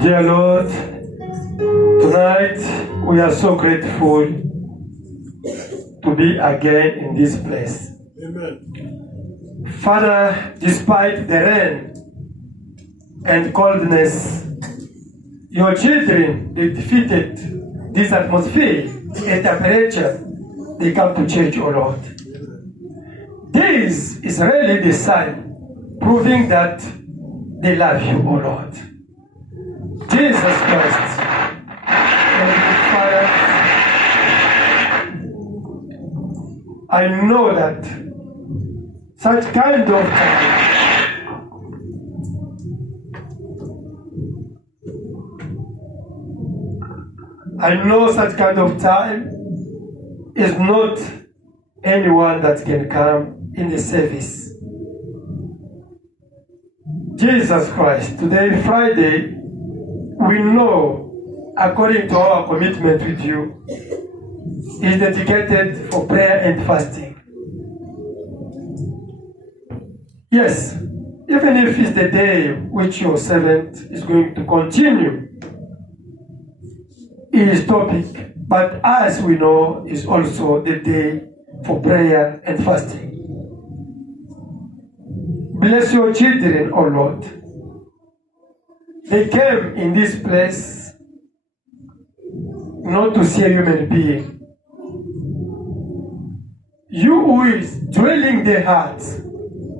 Dear Lord, tonight we are so grateful to be again in this place. Amen. Father, despite the rain and coldness, your children, they defeated this atmosphere and temperature. They come to church, oh Lord. This is really the sign proving that they love you, oh Lord. Jesus Christ, Father, I know that such kind of time is not anyone that can come in the service. Jesus Christ, today, Friday, we know, according to our commitment with you, is dedicated for prayer and fasting. Yes, even if it's the day which your servant is going to continue his topic, but as we know, is also the day for prayer and fasting. Bless your children, O Lord. They came in this place not to see a human being. You who is dwelling their hearts,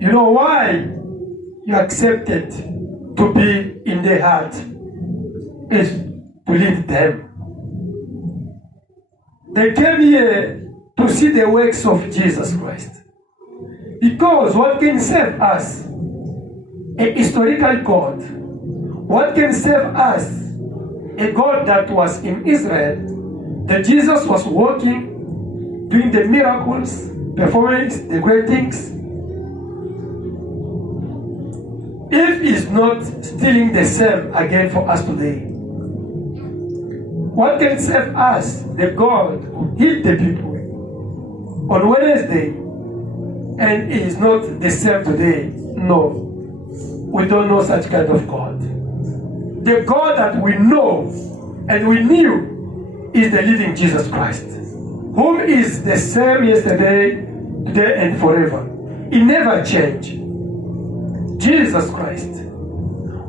you know why you accepted to be in their heart is to lead them. They came here to see the works of Jesus Christ. Because what can save us? A historical God. What can save us? A God that was in Israel, that Jesus was working, doing the miracles, performing the great things. If He's not stealing the same again for us today, what can save us? The God who healed the people on Wednesday, and He is not the same today. No, we don't know such kind of God. The God that we know and we knew is the living Jesus Christ, whom is the same yesterday, today, and forever. He never changed. Jesus Christ.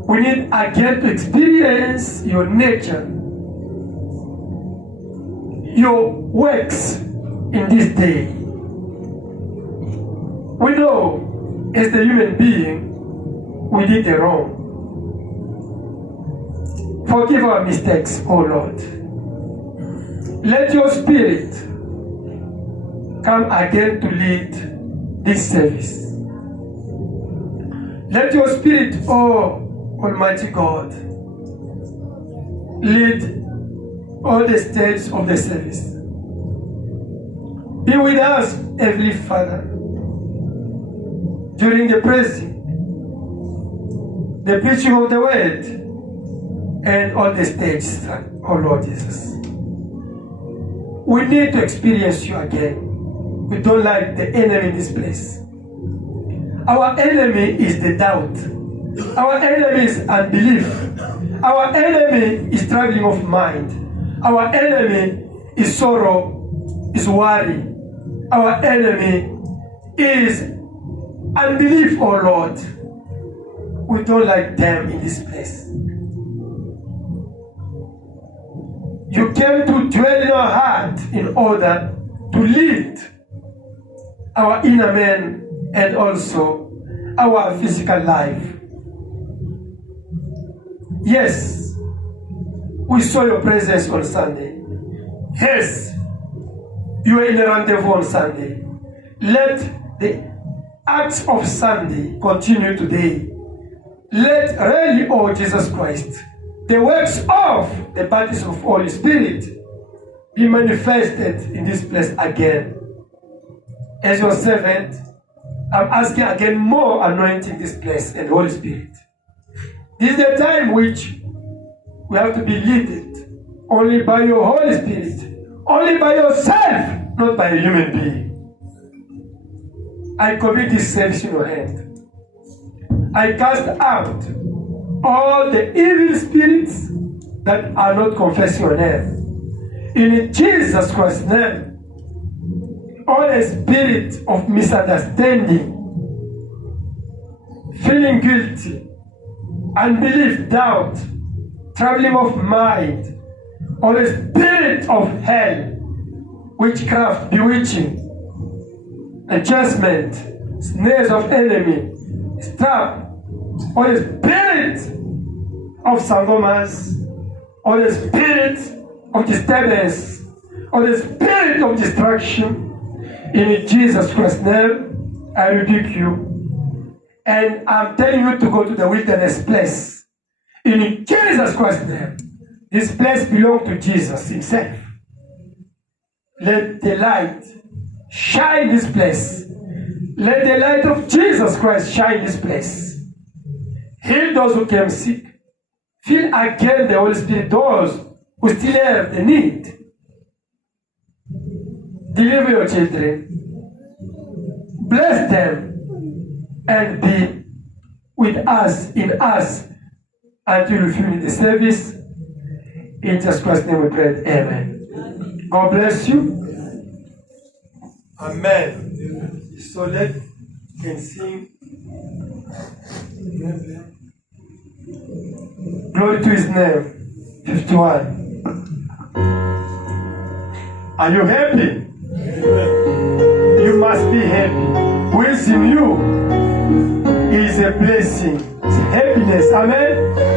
We need again to experience your nature, your works in this day. We know as the human being, we did the wrong. Forgive our mistakes, O Lord. Let your Spirit come again to lead this service. Let your Spirit, O Almighty God, lead all the stages of the service. Be with us, Heavenly Father, during the preaching of the word, and all the stages, oh Lord Jesus. We need to experience you again. We don't like the enemy in this place. Our enemy is the doubt. Our enemy is unbelief. Our enemy is traveling of mind. Our enemy is sorrow, is worry. Our enemy is unbelief, oh Lord. We don't like them in this place. You came to dwell in our heart in order to lead our inner man and also our physical life. Yes, We saw your presence on Sunday. Yes, you were in a rendezvous on Sunday. Let the acts of Sunday continue today. Let really, oh Jesus Christ, the works of the baptism of Holy Spirit be manifested in this place again. As your servant, I'm asking again more anointing this place and Holy Spirit. This is the time which we have to be led only by your Holy Spirit, only by yourself, not by a human being. I commit this service in your hand. I cast out all the evil spirits that are not confessing your name. In Jesus Christ's name, all the spirit of misunderstanding, feeling guilty, unbelief, doubt, traveling of mind, all the spirit of hell, witchcraft, bewitching, adjustment, snares of enemy, trap, all the spirit of sangomas, all the spirit of disturbance, all the spirit of destruction, in Jesus Christ's name, I rebuke you. And I'm telling you to go to the wilderness place. In Jesus Christ's name, this place belongs to Jesus himself. Let the light shine this place. Let the light of Jesus Christ shine this place. Heal those who came sick. Fill again the Holy Spirit, those who still have the need. Deliver your children. Bless them and be with us, in us, until we finish the service. In Jesus Christ's name we pray. Amen. God bless you. Amen. So let can sing. Glory to his name. 51. Are you happy? You must be happy. With you is a blessing. It's happiness. Amen.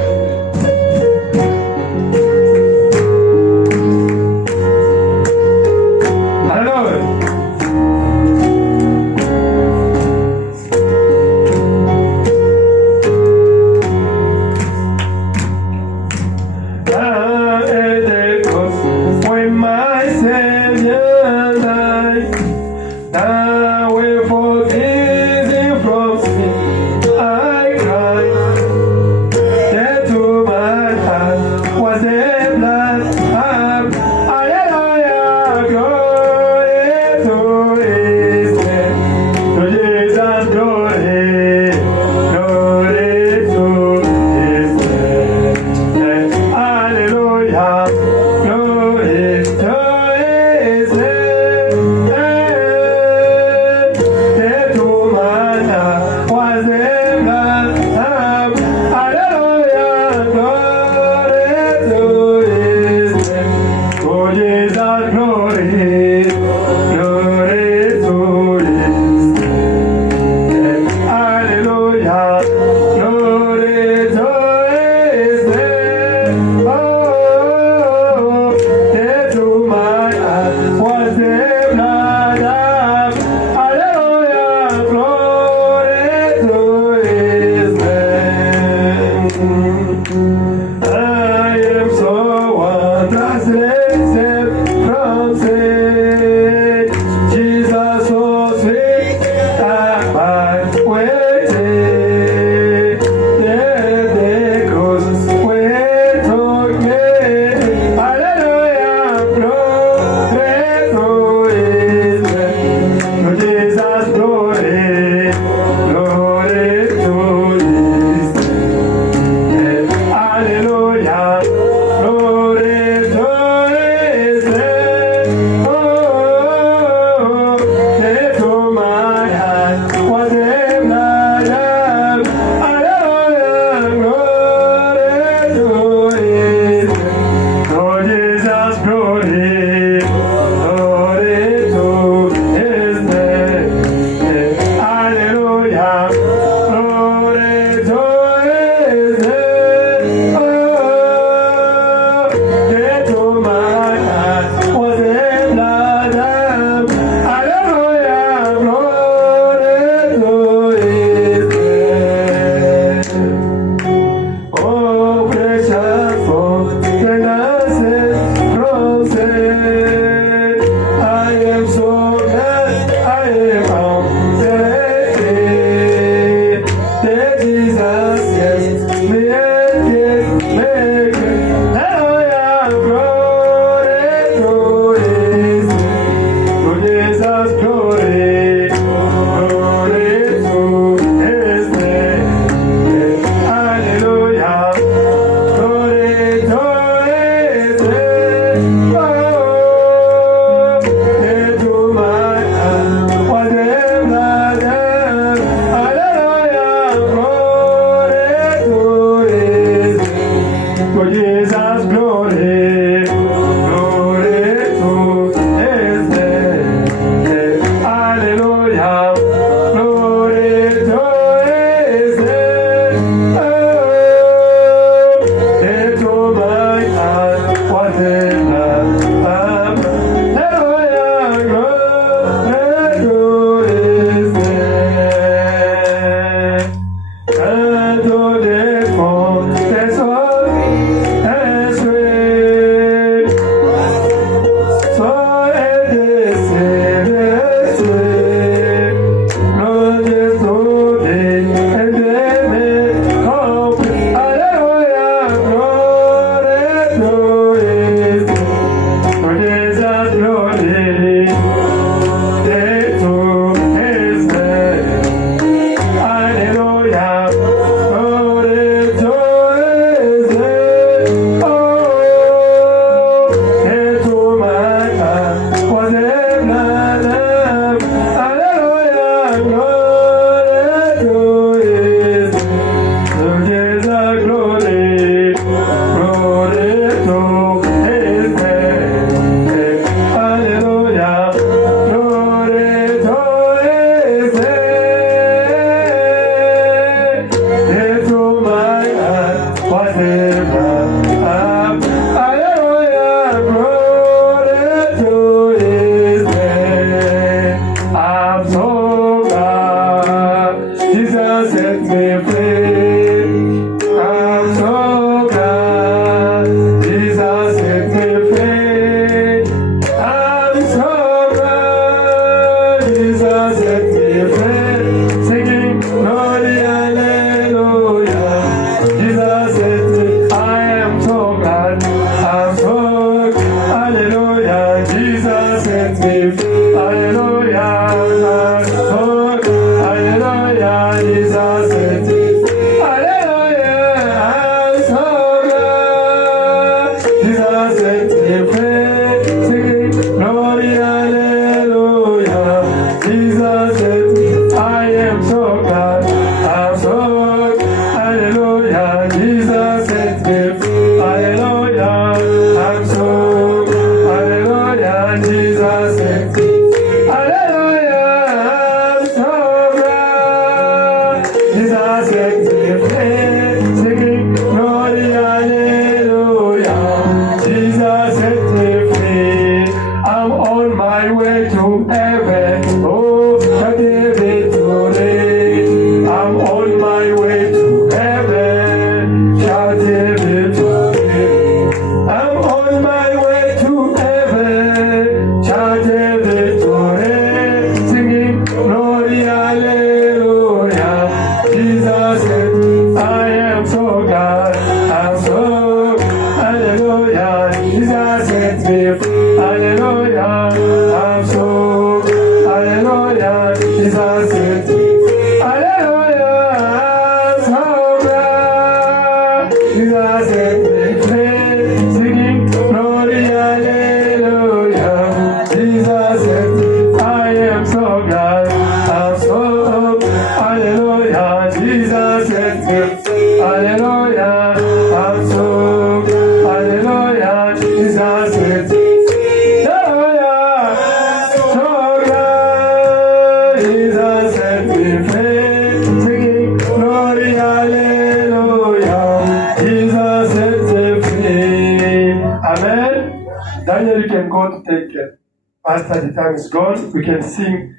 After the time is gone, we can sing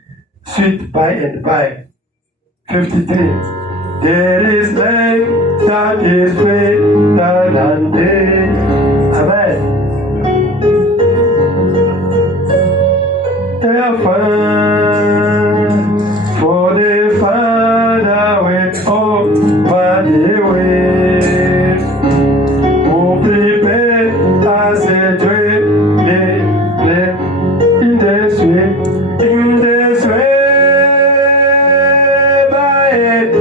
Sweet By and By. 53. There is life that is greater than day. Amen. Therefore, for the Father went over the way, who prepared us a joy. In this way, by and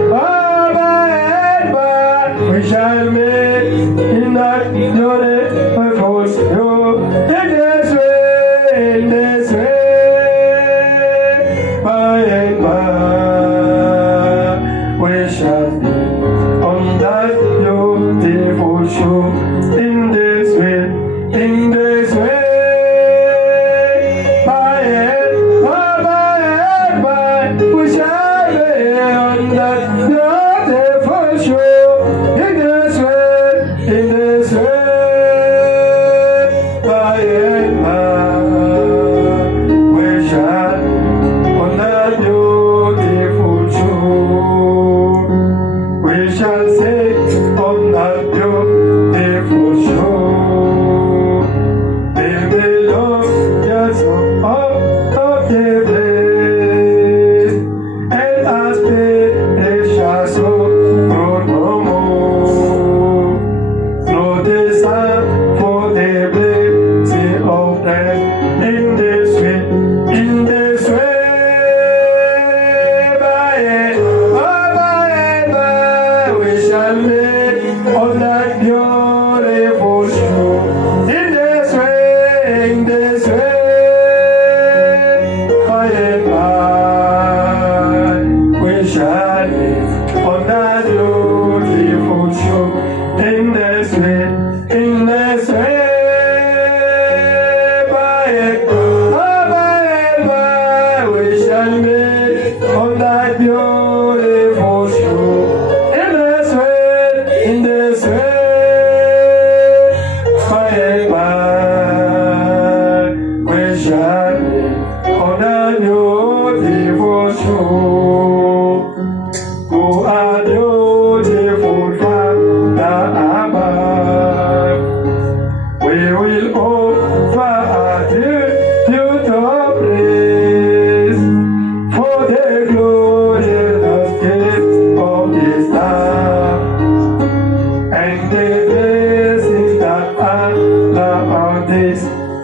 by, we shall make in that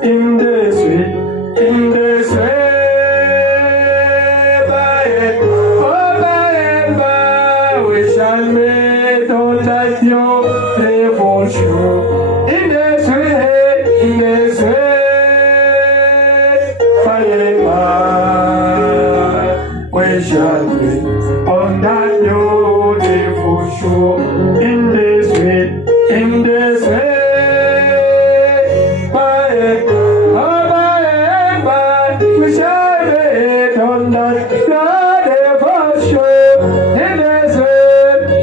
in the sweet, in the sweet. By and by, we shall meet on that beautiful shore. In the sweet, by and by, we shall meet on that beautiful shore. In the sweet, by and by, we shall meet on that beautiful shore.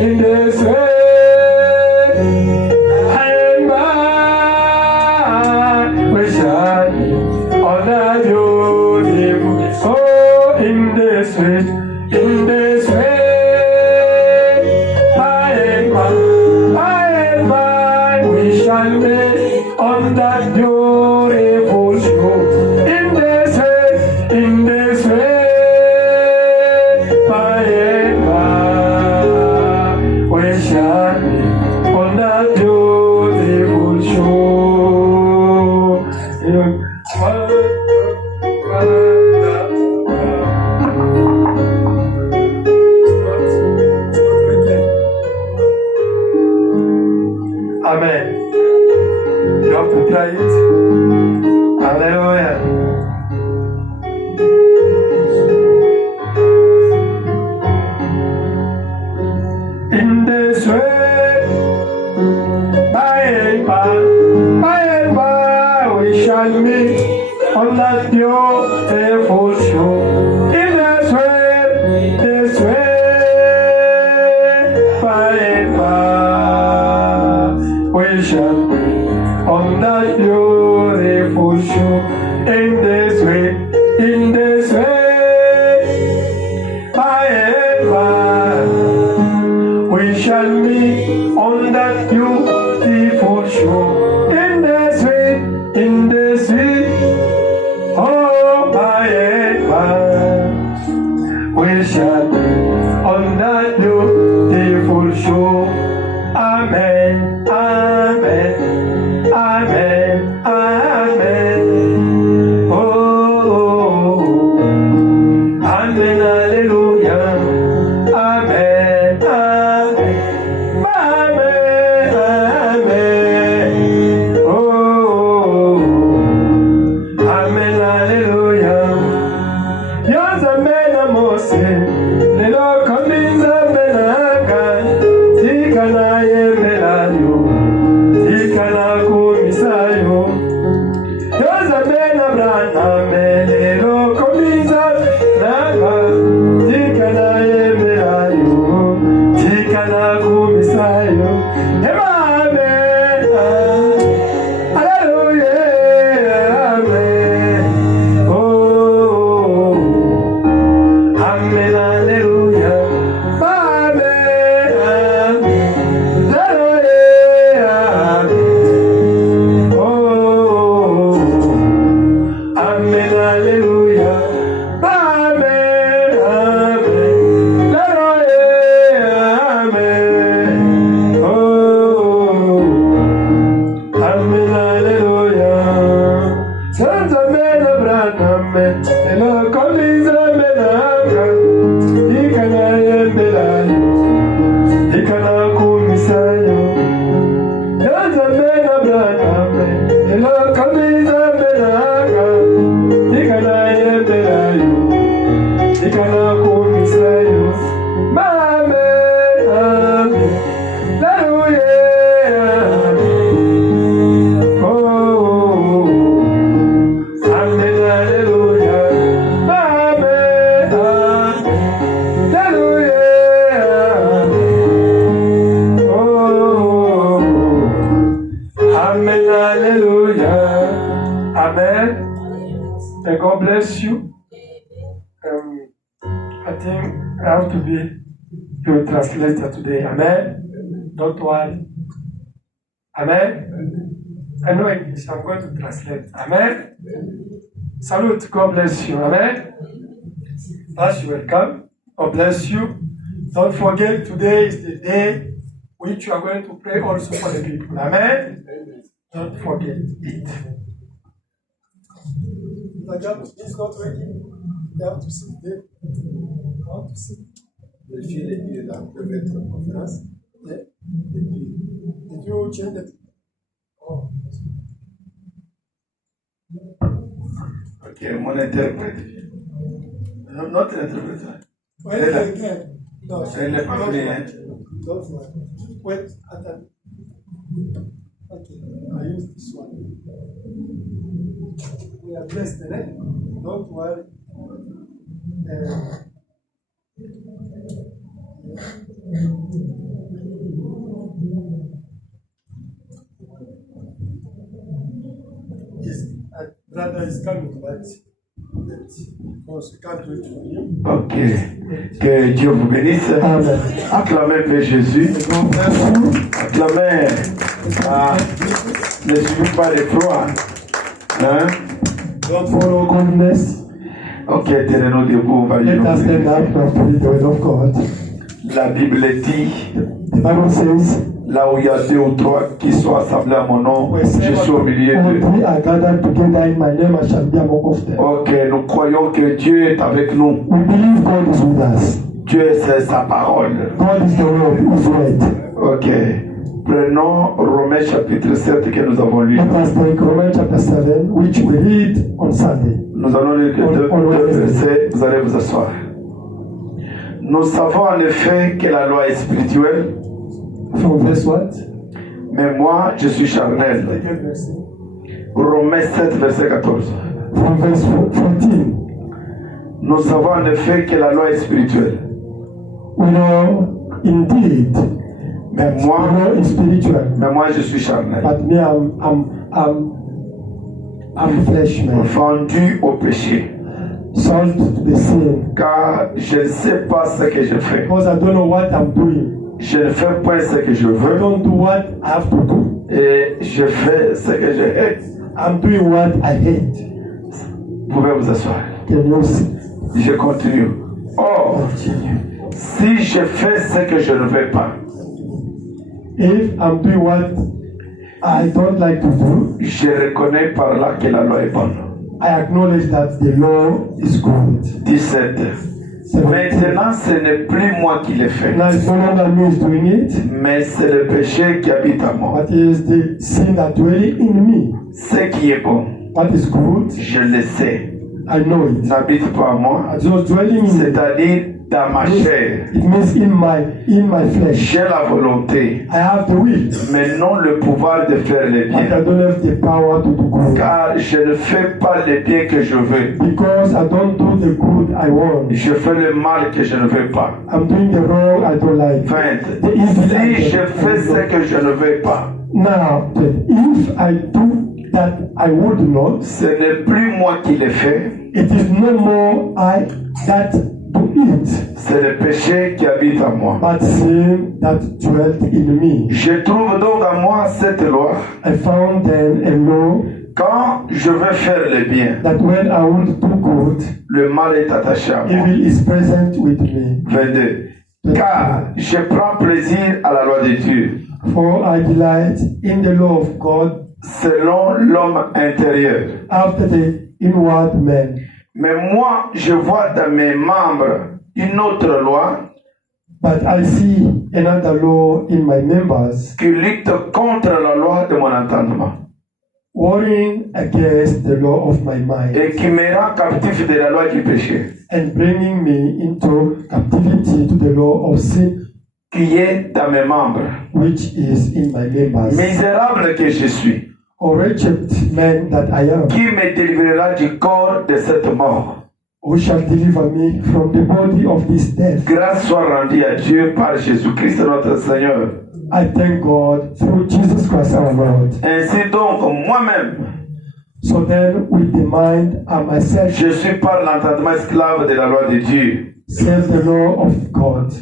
In the sweet, by and by, we shall meet on that beautiful. Oh, in the sweet, by and by, we shall meet on that beautiful shore. In the sweet, by and by, we shall meet on that beautiful shore. Amen. You have to try it. Hallelujah. In this way, by and by, we shall meet on that beautiful shore. In this way, by and by, we shall meet on that beautiful shore. In this way, by and by, we shall meet on that beautiful shore. In the sweet, oh, by and by, we shall meet on that beautiful shore. Amen, amen, amen, amen. Oh, amen, hallelujah. Amen, amen, amen, amen. Oh, amen, hallelujah. Yours amen, amose. Lelo kominza benaka. Tikana yemelayo. Tikana kumisayo. Yours amen, Abraham. Lelo kominza benaka. Tikana yemelayo. Tikana kumisayo. Amen. Hallelujah. Amen. Oh. Amen. Hallelujah. Amen. Hallelujah. Oh. Amen. Hallelujah. Amen. Amen. Amen. Oh. Amen. Hallelujah. Sons of men, Abraham, hello, come in the Menaka. He can I am Belayo. He can I call Messiah. Sons of men, Abraham, hello, come in the Menaka. He can I am Belayo. He can I call Messiah. Amen. Hallelujah. Oh. Amen, hallelujah. Amen, hallelujah. Oh, amen, hallelujah. Amen. May God bless you. I think I have to be your translator today. Amen. Don't worry. Amen. I know English. I'm going to translate. Amen. Salute. God bless you. Amen. First, you welcome. God bless you. Don't forget, today is the day which you are going to pray also for the people. Amen. Don't forget it. job is not working. They have to sit there. How to sit? Vérifier les pieds là, peuvent être en conférence. Et puis, if you change it. Oh. Ok, mon interprète. Notre interprète. Wait again. No, Elle n'est pas venue, hein? don't worry. Wait, attends. Okay, I use this one. We are blessed, right? Don't worry. Yes, brother is coming, but because we can't wait for him. Ok. Que Dieu vous bénisse. Amen. Acclamez Père Jésus. Acclamez. Ne suivez pas les froids. Hein? Don't follow goodness. Ok, tenez-nous debout, on va lire. Let us stand up and read the word of God. La Bible dit, The Bible says, là où il y a 2 ou 3 qui sont assemblés à mon nom, je suis au milieu d'eux. we are gathered together in my name, I shall be among of them. Ok, nous croyons que Dieu est avec nous. We believe God is with us. Dieu c'est sa parole. God is the word, His word. Ok. Prenons Romains chapitre 7 que nous avons lu. Let us take Romans chapter 7, which we read on Sunday. Nous allons lire deux versets, vous allez vous asseoir. Nous savons en effet que la loi est spirituelle, From verse what? mais moi je suis charnel. Romains 7, verset 14. From verse 14. Nous savons en effet que la loi est spirituelle, We know indeed mais that moi, the law is spiritual. mais moi je suis charnel. But me, I'm flesh man, Vendu au péché, sold to the sin. car je ne sais pas ce que je fais. Because I don't know what I'm doing. Je ne fais pas ce que je I veux don't do what I have to do. et je fais ce que je hais. I'm doing what I hate. Vous pouvez vous asseoir. Can you see? Je continue. Or, Continue. si je fais ce que je ne veux pas, If I'm doing what I don't like to do, je reconnais par là que la loi est bonne. I acknowledge that the law is good. 17. Maintenant, ce n'est plus moi qui l'ai fait, Now it's no longer me who's doing it, mais c'est le péché qui habite en moi. but it is the sin that dwelling in me. Ce qui est bon, What is good, je le sais, I know it. n'habite pas en moi, It's not dwelling in me. c'est-à-dire dans ma chair. It means in my flesh. J'ai la volonté, I have the will, mais non le pouvoir de faire le but I bien. don't have the power to do good. Car je ne fais pas le bien que je veux. Because I don't do the good I want. Je fais le mal que je ne veux pas. I'm doing the wrong I don't like. 20. The evil I Si je don't fais ce like. que je ne veux pas, Now, if I do that I would not, ce n'est plus moi qui le fais, it is no more I that do it, c'est le péché qui habite en moi. but sin that dwelt in me. Je trouve donc en moi cette loi. I found then a law Quand je veux faire le bien, that when I would do good, le mal est attaché à moi. evil is present with me. 22. Car je prends plaisir à la loi de Dieu, For I delight in the law of God selon l'homme intérieur. after the inward man. Mais moi, je vois dans mes membres une autre loi But I see another law in my members, qui lutte contre la loi de mon entendement warring against the law of my mind et qui me rend captif de la loi du péché and bringing me into captivity to the law of sin qui est dans mes membres. which is in my members. Misérable que je suis, O wretched man that I am, qui me délivrera du corps de cette mort? who shall deliver me from the body of this death? Grâce soit rendue à Dieu par Jésus-Christ notre Seigneur. I thank God through Jesus Christ our Lord. Ainsi donc, moi-même, So then, with the mind and myself, je suis par l'entendement esclave de la loi de Dieu. serve the law of God,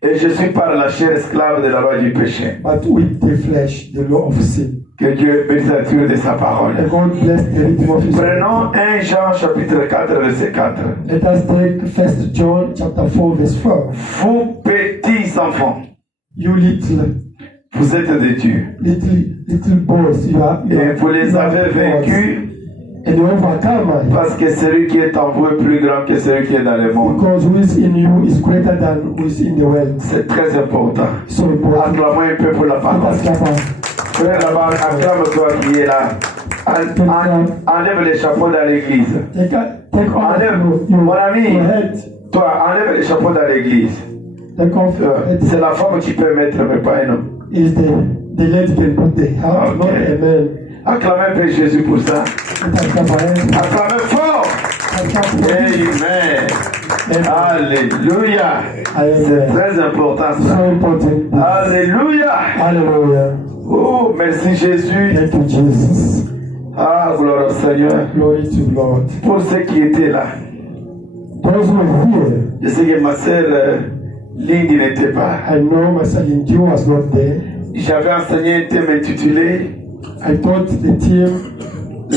Et je suis par la chair esclave de la loi du péché. but with the flesh, the law of sin. Que Dieu bénisse la lecture de sa parole. And God bless the reading of His word. Prenons 1 Jean chapitre 4 verset 4. Let us take 1 John chapter 4 verse 4. Vous petits enfants, You little vous êtes de Dieu. boys, you are Et vous les avez vaincus And you overcome it. Parce que celui qui est en vous est plus grand que celui qui est dans le monde. Because who is in you is greater than who is in the world. C'est très important. So important. Acclamons un peu pour la parole. Frère là-bas, acclame-toi qui est là. Enlève les chapeaux dans l'église. Enlève, mon ami, toi, enlève les chapeaux dans l'église. C'est la femme qui peut mettre, mais pas un homme. Is the lady can put the house, not a man. Acclamez un peu Jésus pour ça. Acclamez fort. Amen. Alléluia. C'est très important ça. So important. Alléluia. Hallelujah. Oh, merci Jésus. Thank you, Jesus. Ah, gloire au Seigneur. Glory to Lord. Pour ceux qui étaient là. Those who are here, Je sais que ma sœur Lindy n'était pas. I know my son Indy was not there. J'avais enseigné un thème intitulé I taught the team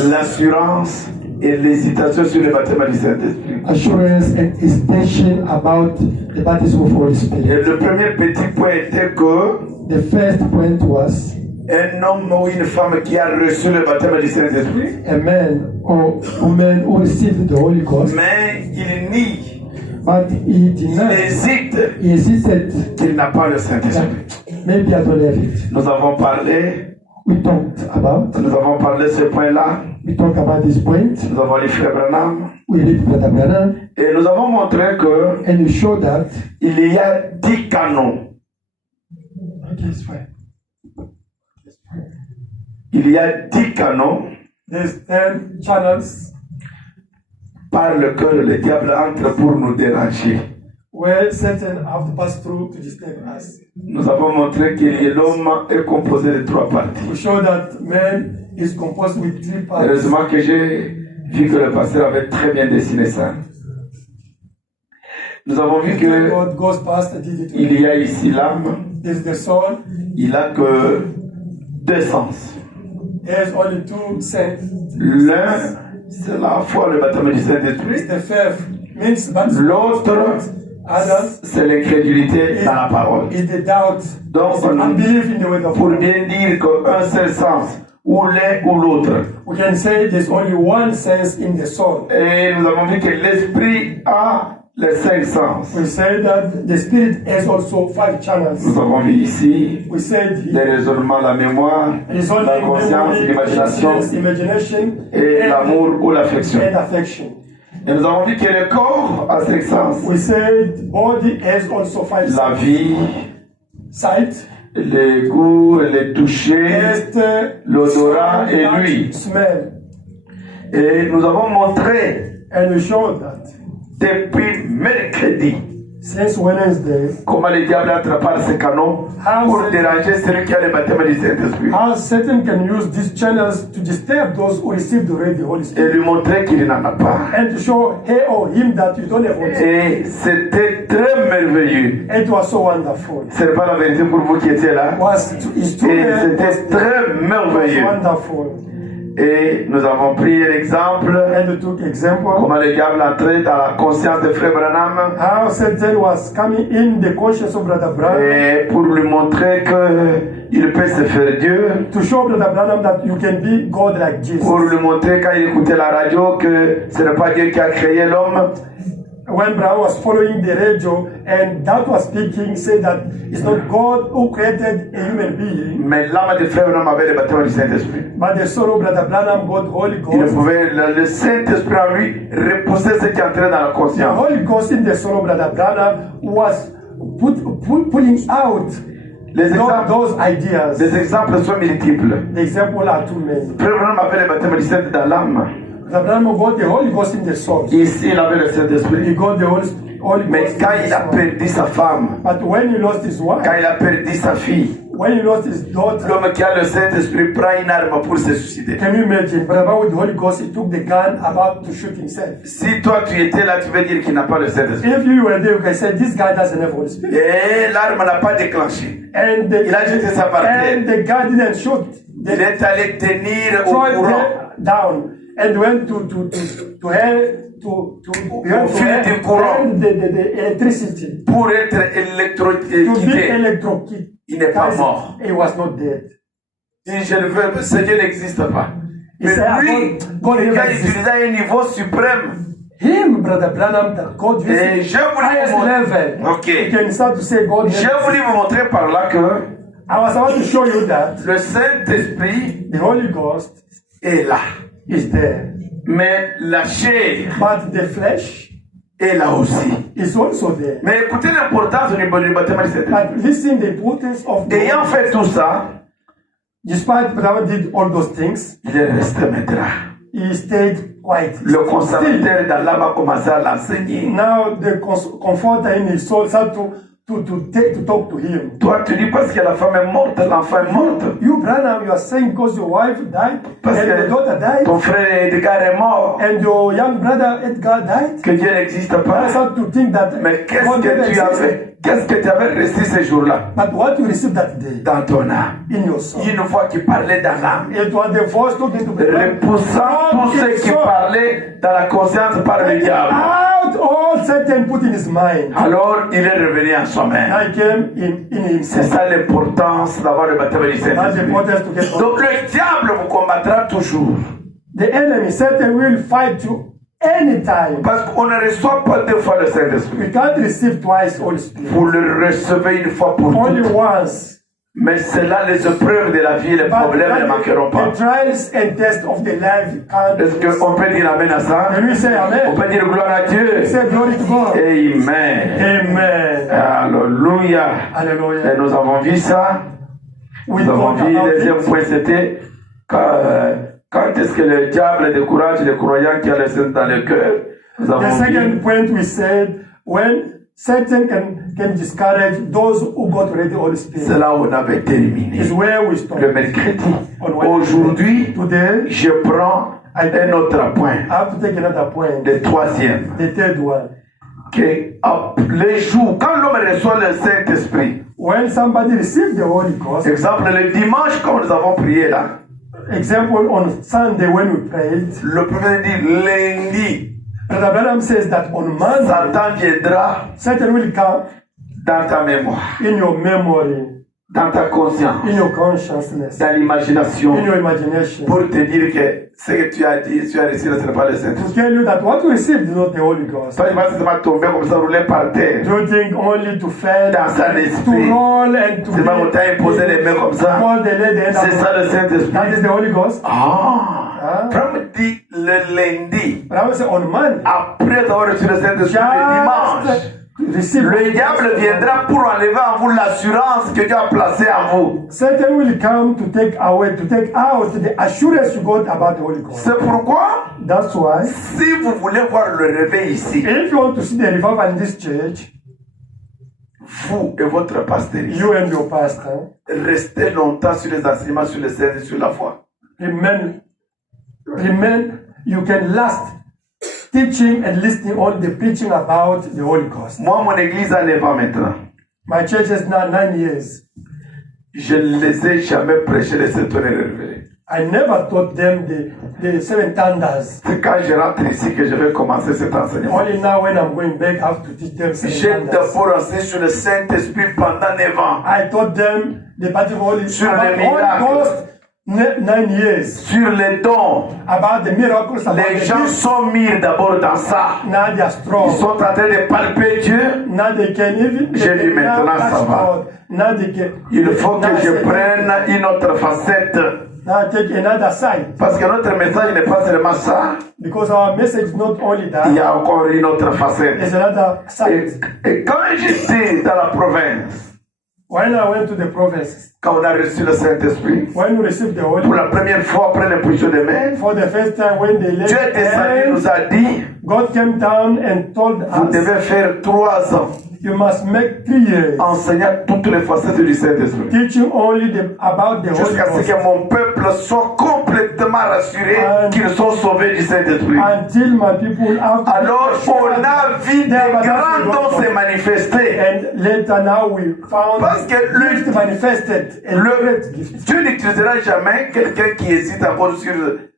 l'assurance et l'hésitation sur le baptême du Saint-Esprit. assurance and hesitation about the baptism of Holy Et Spirit. le premier petit point était que The first point was un homme ou une femme qui a reçu le baptême du Saint-Esprit, a man or woman who received the Holy Ghost, mais il nie, but he il denied, hésite he hesitated qu'il n'a pas le that Saint-Esprit. maybe I don't have it. Nous avons parlé de ce point-là. We talked about this point. Nous avons lu Frère Branham. We read Brother Branham, Et nous avons montré que and we show that. il y a 10 canons. Okay, it's fine. Il y a 10 canons There's 10 channels par lesquels le diable entre pour nous déranger. where Satan have to pass through to disturb us. Nous avons montré que l'homme est composé de 3 parties. We show that man is composed with 3 parts. Heureusement que j'ai vu que le pasteur avait très bien dessiné ça. Nous avons vu que God goes past and did it. il y a ici l'âme, There's the soul. il n'a que 2 sens. There's only 2 senses. L'un, c'est la foi, le baptême du It's Saint-Esprit. the faith means baptism. L'autre, Others c'est l'incrédulité dans la parole. is the doubt. Donc, It's the unbelief in the word of pour God. bien dire qu'un seul sens, ou l'un ou l'autre. We can say there's only one sense in the soul. Et nous avons vu que l'esprit a les 5 sens. We say that the spirit has also 5 channels. Nous avons vu ici We said les raisonnements, la mémoire, it's only la conscience, memory, l'imagination conscience, imagination, et l'amour ou l'affection. and affection. Et nous avons vu que le corps a 5 sens. We said body has also 5 La senses. vie, Sight, les goûts, les touchés, taste, l'odorat et touch, l'ouïe. smell. Et nous avons montré And we showed that depuis mercredi since Wednesday, comment le diable entre par ces canaux pour déranger celui qui a le baptême du Saint-Esprit. how Satan can use these channels to disturb those who received already the Holy Et Spirit. lui montrer qu'il n'en a pas. And to show her or him that you don't have Holy Spirit. Et c'était très merveilleux. It was so wonderful. C'est pas la vérité pour vous qui étiez là. It's true. Et It c'était très was merveilleux. wonderful. Et nous avons pris un exemple, And we took example comment le diable entrait dans la conscience de Frère Branham, how Satan was coming in the conscience of Brother Branham et pour lui montrer qu'il peut se faire Dieu, to show Brother Branham that you can be God like Jesus. pour lui montrer quand il écoutait la radio que ce n'est pas Dieu qui a créé l'homme, When Branham was following the radio and that was speaking, said that it's not God who created a human being, mais l'âme de Frère Branham avait le baptême du Saint-Esprit. but the soul of Brother Branham got Holy Il Ghost. pouvait, le Saint-Esprit en lui repousser ce qui entrait dans la The conscience. Holy Ghost in the soul of Brother Branham was pulling out Les exemples, those ideas. les exemples sont multiples. The example are too many. Frère Branham avait le baptême du Saint-Esprit dans l'âme. Brother Branham got the Holy Ghost in the soul. Ici, il avait le He Saint-Esprit. got the Holy Mais Ghost quand in il the a soul. perdu sa femme, But when he lost his wife, quand il a perdu sa fille, when he lost his daughter, l'homme qui a le Saint-Esprit prend une arme pour se suicider. can you imagine? Brother with the Holy Ghost, he took the gun about to shoot himself. Si toi tu étais là, tu veux dire qu'il n'a pas le Saint-Esprit. If you were there, you can say this guy doesn't have Holy Spirit. Et l'arme n'a pas déclenché. And Il a jeté ça par terre. and the guy didn't shoot. Il est allé tenir au Throw courant. it down and went to fil du courant. the electricity Pour être to be électrocuté. electrocuted. Il n'est pas mort. He was not dead. Si je le veux, ce Dieu n'existe pas. Mais lui, il a utilisé un niveau suprême. Him, Brother Branham, that God uses Et je voulais highest vous level. Ok. You can start to say God. Je voulais vous montrer par là que I was about to show you that le Saint-Esprit the Holy Ghost est là. is there, Mais la chair but the flesh est là aussi. is also there. Mais écoutez l'importance du baptême du Saint-Esprit. But listen, the importance of the Ayant fait tout ça, despite Brahma did all those things, il est resté maître. he stayed quiet. Le consommateur d'Allah va commencer à l'enseigner. Now the comforter in his soul started to talk to him. Toi, tu dis parce que la femme est morte, l'enfant est mort. You, Branham, you are saying because your wife died Parce and your daughter died que ton frère Edgar est mort, and your young brother Edgar died. que Dieu n'existe I pas. start to think that Mais qu'est-ce God never que tu existed. avais? Qu'est-ce que tu avais reçu ce jour-là But what you received that day dans ton âme? in your soul, Une fois qu'il parlait dans l'âme, it was the voice talking to the repoussant tous ceux qui parlaient dans la conscience par le diable. out all Satan put in his mind. Alors il est revenu en soi-même. I came in C'est himself. ça l'importance d'avoir le baptême du That's the Saint-Esprit. importance to get Donc le diable vous combattra toujours. the enemy. Satan will fight you anytime. Parce qu'on ne reçoit pas deux fois le Saint-Esprit. You can't receive twice Holy Spirit. Vous le recevez une fois pour Only toutes. once. Mais c'est là les épreuves de la vie, les But problèmes ne manqueront pas. the trials and tests of the life can't. Est-ce qu'on peut dire amen à ça? Can we say On amen? peut dire gloire à Dieu. Say glory to God. Amen. Amen. Alléluia. Hallelujah. Et nous avons vu ça. We Nous avons talk vu, about le deuxième it. point, c'était quand est-ce que le diable décourage les croyants qui ont le Saint dans le cœur. Nous The avons second vu point we said when Satan can discourage those who got already Holy c'est Spirit là où on avait terminé. is where we stop. Le mercredi. On Wednesday. Aujourd'hui, Today je prends un autre point. I have to take another point. Le troisième. The third one. Que les jours, quand l'homme reçoit le Saint-Esprit, When somebody received the Holy Ghost, exemple le dimanche comme nous avons prié là, example on Sunday when we prayed, le prophète dit lundi, Brother Branham says that on Monday, Satan viendra Satan will come dans ta mémoire, in your memory, dans ta conscience, in your consciousness, dans l'imagination, in your imagination, pour te dire que ce que tu as dit, tu as reçu, ce n'est pas le to Saint-Esprit. tell you that what you received is not the Holy Ghost. Toi, il va seulement tomber comme ça, rouler par terre. Do you think only to fail, Dans un to esprit. roll and to C'est pas on t'a imposé les mains comme ça. hold the leg, the end C'est up. ça le Saint-Esprit. That is the Holy Ghost. Ah! Frère dit le lundi, But I will say on Monday, après avoir reçu le Saint-Esprit le dimanche, just receive. le diable viendra pour enlever en vous l'assurance que Dieu a placée en vous. Satan will come to take away, to take out the assurance you got about the Holy Ghost. C'est pourquoi, That's why, si vous voulez voir le réveil ici, if you want to see the revival in this church, vous et votre pasteur, you and your pastor, restez longtemps sur les enseignements sur le Saint et sur la foi. remain, you can last teaching and listening on the preaching about the Holy Ghost. Moi, mon église a 9 ans maintenant. My church has now 9 years. Je ne les ai jamais prêché les sept tonnes révélées. I never taught them the seven thunders. C'est quand je rentre ici que je vais commencer cet enseignement. Only now when I'm going back, I have to teach them J'ai seven thunders. d'abord enseigné sur le Saint-Esprit pendant 9 ans. I taught them the particular Holy Sur about les Holy miracles. Ghost 9 years. Sur les dons, About the miracles, about les the gens gifts. sont mis d'abord dans ça. Now they are Ils strong. sont en train de palper Dieu. Now they can even. J'ai they dit can now maintenant, ça touch va. God. Now they can. Il faut now que je say- prenne une autre facette. Now take another side. Parce que notre message n'est pas seulement ça. Because our message is not only Il that, y a encore une autre facette. there's another Et, side. et quand j'étais dans la province, When I went to the prophets, quand on a reçu le Saint-Esprit, when we received the Holy pour la première fois après l'imposition des mains, for the first time when they left, Dieu est descendu, hands, nous a dit, God came down and told vous us, devez faire 3 ans you must make 3 years enseignant toutes les facettes du Saint-Esprit. teaching only about the Holy Jusqu'à ce Ghost que mon peuple soit complètement rassuré qu'ils sont sauvés du Saint-Esprit. until my people have to Alors on a vu des grands dons se manifester. and later now we found Parce que le- gift manifested and great gift. Dieu n'utilisera jamais quelqu'un qui hésite encore sur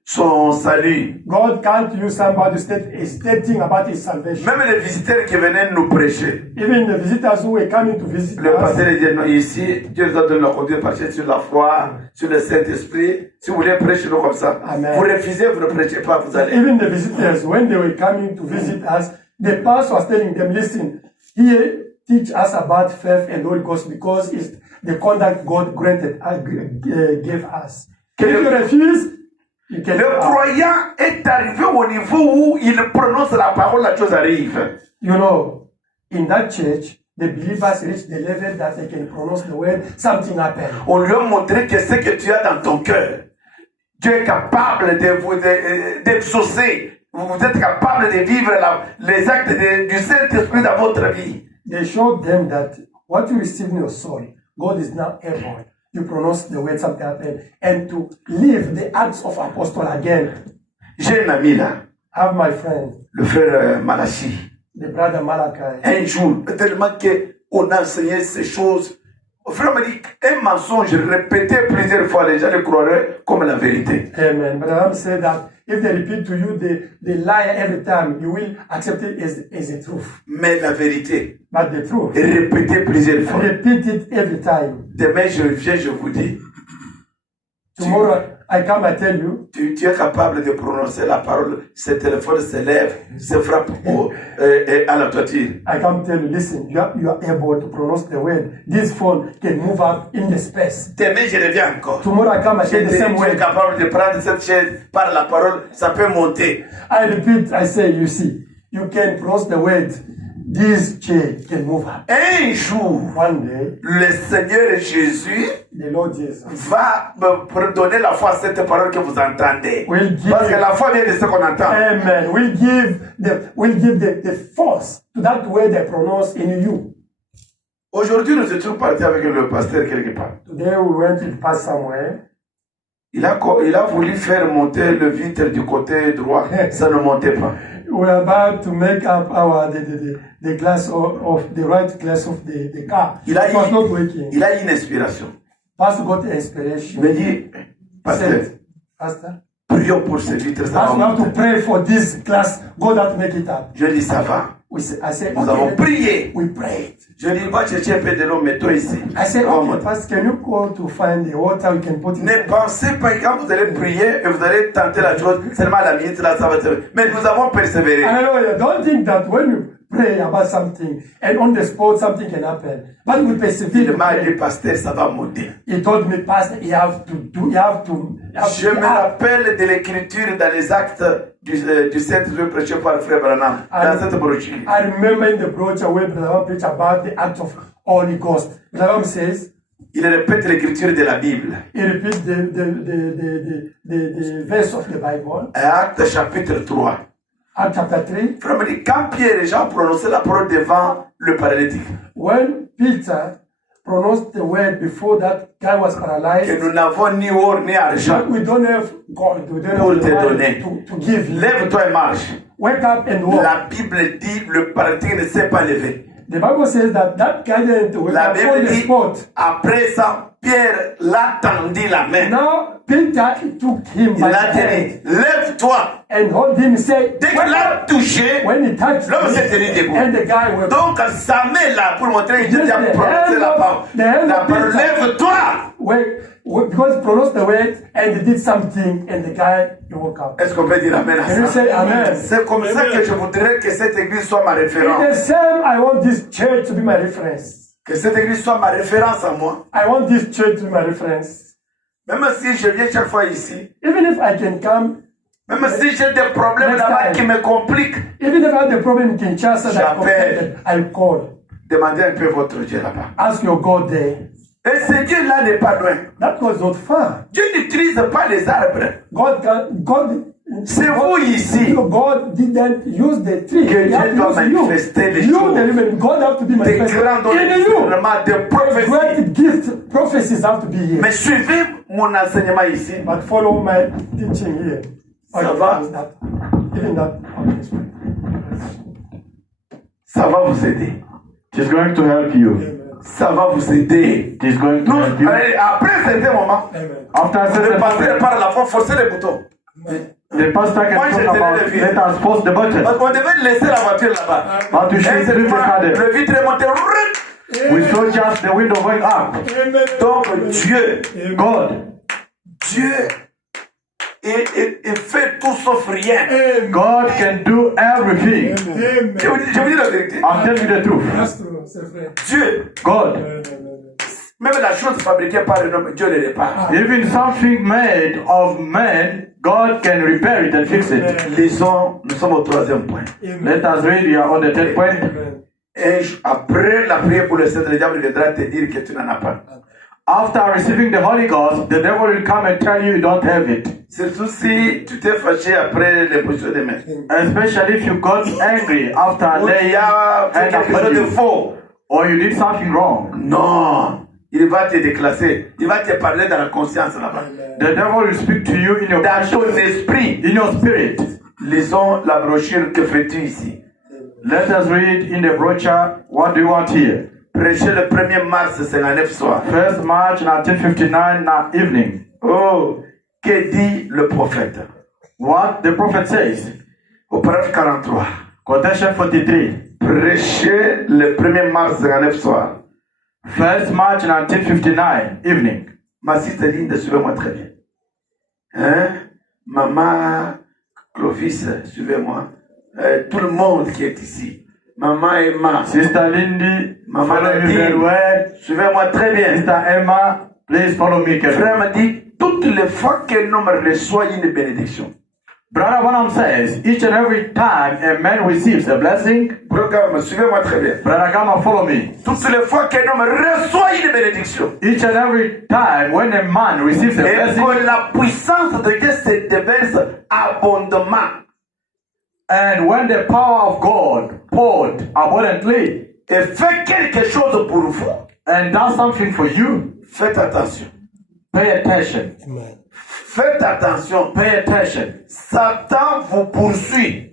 son salut. God can't use somebody stating about his salvation. Même les visiteurs qui venaient nous prêcher. Even the visitors who were coming to visit Le us. pasteur dit non, ici, Dieu nous a donné la conduite partir sur la foi, sur le Saint-Esprit. Si vous voulez prêcher nous comme ça, Amen. vous refusez, vous ne prêchez pas, vous allez. Even the visitors, when they were coming to visit us, the pastor was telling them, listen, here teach us about faith and Holy Ghost because it's the conduct God gave us. If you refuse, you can. Le croyant est arrivé au niveau où il prononce la parole, la chose arrive. You know, in that church, the believers reach the level that they can pronounce the word, something happened. On lui a montré que ce que tu as dans ton cœur, Dieu est capable d'exaucer. Vous êtes capable de vivre les actes du Saint-Esprit dans votre vie. They showed them that what you receive in your soul, God is now able. You pronounce the word, something happened, and to live the acts of apostle again. J'ai un ami là, Have my friend, le frère Malachi. the brother Malachi. Un jour, tellement qu'on a enseigné ces choses, le frère m'a dit un mensonge répété plusieurs fois, les gens le croiraient comme la vérité. Amen. But Abraham said that if they repeat to you the lie every time, you will accept it as a truth. Mais la vérité But the truth, est répétée plusieurs fois. repeat it every time. Demain, je viens, je vous dis, Tomorrow I come and tell you, tu es capable de prononcer la parole, ce téléphone se lève, se frappe à la toiture. I come tell you, listen, you are able to pronounce the word. This phone can move up in the space. Demain, je reviens encore. Tomorrow I come and Je say te the dis, same tu es word. capable de prendre cette chaise par la parole, ça peut monter. I repeat, I say, you see, you can pronounce the word. This chair can move up. Un jour, One day, le Seigneur Jésus the Lord Jesus va me donner la foi à cette parole que vous entendez. will give, Parce que la foi vient de ce qu'on entend. amen, will give the force to that word they pronounce in you. Aujourd'hui, nous étions partis avec le pasteur quelque part. Today we went to pass somewhere. Il a voulu faire monter le vitre du côté droit. Ça ne montait pas. We are about to make up the glass of the right glass of the car. Il a It was not working. eu une inspiration. Pastor got Il inspiration. me dit, pasteur, Said, Pastor, prions pour ce vitre. Ça Pastor, we va have to monter. pray for this glass. God has to make it up. Je dis, ça va. I said, Nous avons okay. prié. We prayed. Je dis, va chercher un peu de l'eau, mets-toi ici. I said, Ça va okay, monter. Pastor, can you go to find the water we can put in? Ne pensez pas que quand vous allez prier et vous allez tenter la chose, seulement à la minute là, ça va se faire. Mais nous avons persévéré. Hallelujah. Don't think that when you pray about something and on the spot something can happen. But we persevere. Il m'a dit, pasteur, ça va monter. He told me, Pastor, you have to do, you have to. Je me rappelle de l'écriture dans les actes du Saint-Esprit prêché par Frère Branham, dans cette brochure. I remember in the brochure where Brother preached about the act of Holy Ghost. Brother says, Il répète l'écriture de la Bible. he repeats the verse of the Bible. Acte chapitre 3. Act chapter 3. Frère me dit, quand Pierre et Jean prononçaient la parole devant le paralytique, When Peter pronounced the word before that guy was que paralyzed, nous n'avons ni or ni argent, but we don't have God, we don't Pour have te the money donner. to give. lève-toi et marche. Wake up and walk. La Bible dit, le paralytique ne s'est pas levé. The Bible says that guy didn't wake La up on Bible the dit, spot. après ça, Pierre l'a tendu la main. Now Peter took him Il by the a dit, hand lève-toi. and hold him and said, Dès "Wake qu'il up." l'a touché, When he touched l'homme s'est him, tenu debout. and the guy went. Donc, sa main là, pour montrer que Just Jésus a the prononcé hand la of- parole. the hand La of parole, Peter. lève-toi. Because he pronounced the word and he did something and the guy he woke up. Est-ce qu'on peut dire amen à Can you ça? say amen? C'est comme ça que je voudrais que cette église soit ma In référence. the same, I want this church to be my reference. Que cette église soit ma référence à moi. I want this church to be my reference. Même si je viens chaque fois ici, Even if I can come, même si j'ai des problèmes Next là-bas time. qui me compliquent, even if I have the problem in Kinshasa, that J'appelle. I'll call. demandez un peu votre Dieu là-bas. Ask your God there. Et ce Dieu-là n'est pas loin. That was not far. Dieu n'utilise pas les arbres. C'est vous ici. God didn't use the tree. Que He had Dieu doit to use manifester les you. choses. The living God have to be Des manifested grands dons in you. de prophétie. Great gift, prophecies have to be here. Mais suivez mon enseignement ici. But follow my teaching here. Ça va? That, even that. Ça va vous aider. It is going to help you. Ça va vous aider. It is going to Nous, help you. allez, après un certain moment, After a vous certain passer moment, par la foi, forcez les boutons. The pastor can Moi, j'ai talk tenu about, le vitre. let us force the button. Parce qu'on devait laisser la voiture là-bas. But we Et should c'est leave the car there. le vitre est monté. We saw just the window going up. Donc Dieu, God, il fait tout sauf rien. God can do everything. Je vous dis la vérité. I'm telling you the truth. Dieu, God, même la chose fabriquée par un homme, Dieu le répare. even something made of man, God can repair it and fix it. Lisons, nous sommes au 3e point. Let us read here on the 10th point. Et après la prière pour le Seigneur, le diable viendra te dire que tu n'en as pas. After receiving the Holy Ghost, the devil will come and tell you you don't have it. Surtout si tu t'es fâché après l'imposition des mains. Especially if you got angry after Ou il laying y a fait hand quelque chose upon de you, faux. or you did something wrong. Non. Il va te déclasser. Il va te parler dans la conscience là-bas. The devil will speak to you in your Dans ton conscience, esprit. in your spirit. Lisons la brochure. Que fais-tu ici? Let us read in the brochure, what do you want here? Prêcher le 1er mars 59 soir. 1st March 1959 evening. Oh, que dit le prophète? What the prophet says. Au paragraphe 43. Quotation 43. Prêcher le 1er mars 59 soir. 1st March 1959 evening. Ma siste Linde, suivez-moi très bien. Hein? Maman Clovis, suivez-moi. Tout le monde qui est ici. Maman Emma. Sister Lindy, Maman follow me very Nadine. well. Suivez-moi très bien. Sister Emma, please follow me carefully. Frère me dit, toutes les fois qu'un homme reçoit une bénédiction. Brother Bonham says, each and every time a man receives a blessing, Programme, suivez-moi très bien. Brother Gama, follow me. Toutes les fois qu'un homme reçoit une bénédiction. Each and every time when a man receives a Et blessing, que la puissance de Dieu se déverse abondamment. and when the power of God poured abundantly Et fait quelque chose pour vous. and does something for you, Faites attention. pay attention. Faites attention. Pay attention. Satan vous poursuit.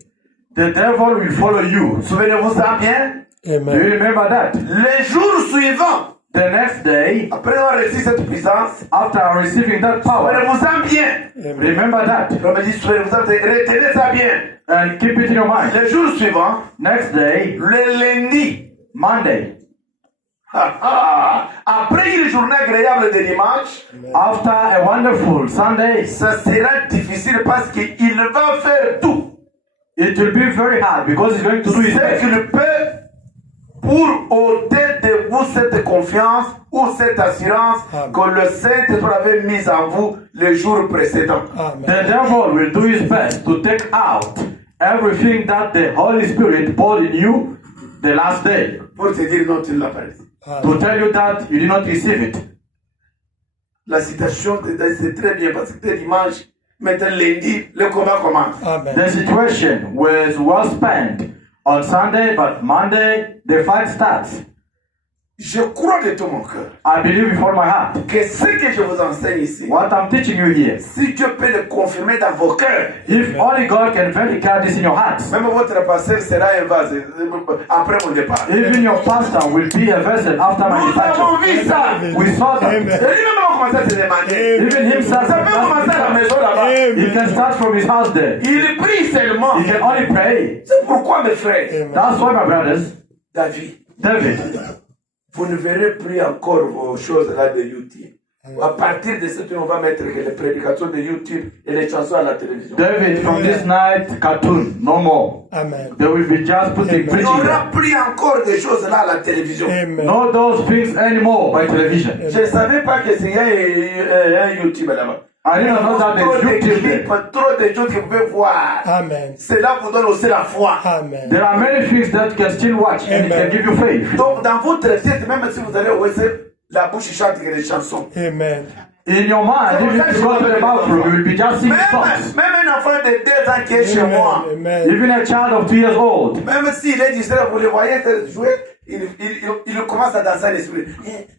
The devil will follow you. Souvenez-vous-en bien. Do you remember that? Les jours suivants, The next day, après avoir reçu cette puissance, after receiving that power, souvenez-vous-en bien. remember that Je me dis, souvenez-vous-en, retenez ça bien. and keep it in your mind. Les jours suivants, Next day, le lundi, Monday, après une journée agréable de dimanche, after a wonderful Sunday, ça sera difficile parce qu'il va faire tout it will be very hard because he's going to do his ce best qu'il peut pour ôter de vous cette confiance ou cette assurance que le Saint-Esprit avait mise en vous les jours précédents. The devil will do his best to take out everything that the Holy Spirit poured in you the last day, Pour te dire non, tu ne l'as pas reçu. to tell you that you did not receive it. La citation, c'est très bien parce que c'était dimanche, maintenant lundi, le combat commence. The situation was well spent on Sunday, but Monday the fight starts. Je crois de tout mon cœur I believe with all my heart. que ce que je vous enseigne ici, What I'm teaching you here, si Dieu peut le confirmer dans vos cœurs, if only God can verify this in your hearts, même votre pasteur sera un vase après mon départ. even your pastor will be a vessel after my Nous avons departure. vu ça. We saw Et that. lui-même a commencé à se demander. Even himself, Ça peut commencer à la maison là-bas. he can start from his house there. Il prie seulement. He can only pray. C'est pourquoi, mes frères, That's why, my brothers, David, David, vous ne verrez plus encore vos choses là de YouTube. À partir de ce que on va mettre les prédications de YouTube et les chansons à la télévision. David, from this night, cartoon, no more. They will be just putting Il n'y preaching aura there. plus encore des choses là à la télévision. Not those things anymore by television. Je ne savais pas que s'il y a un YouTube là-bas. I didn't know that Trop de there's YouTube clips, there. trop de choses que vous pouvez voir. Cela vous donne aussi la foi. There are many things that you can still watch and it can give you faith. Donc dans votre tête, même si vous allez au WC, la bouche chante des chansons. In your mind, if you go to the bathroom, you will be just singing songs. Même un enfant de 2 ans qui est chez moi, Even a child of 2 years old, même s'il est distrait, vous le voyez jouer, il commence à danser à l'esprit.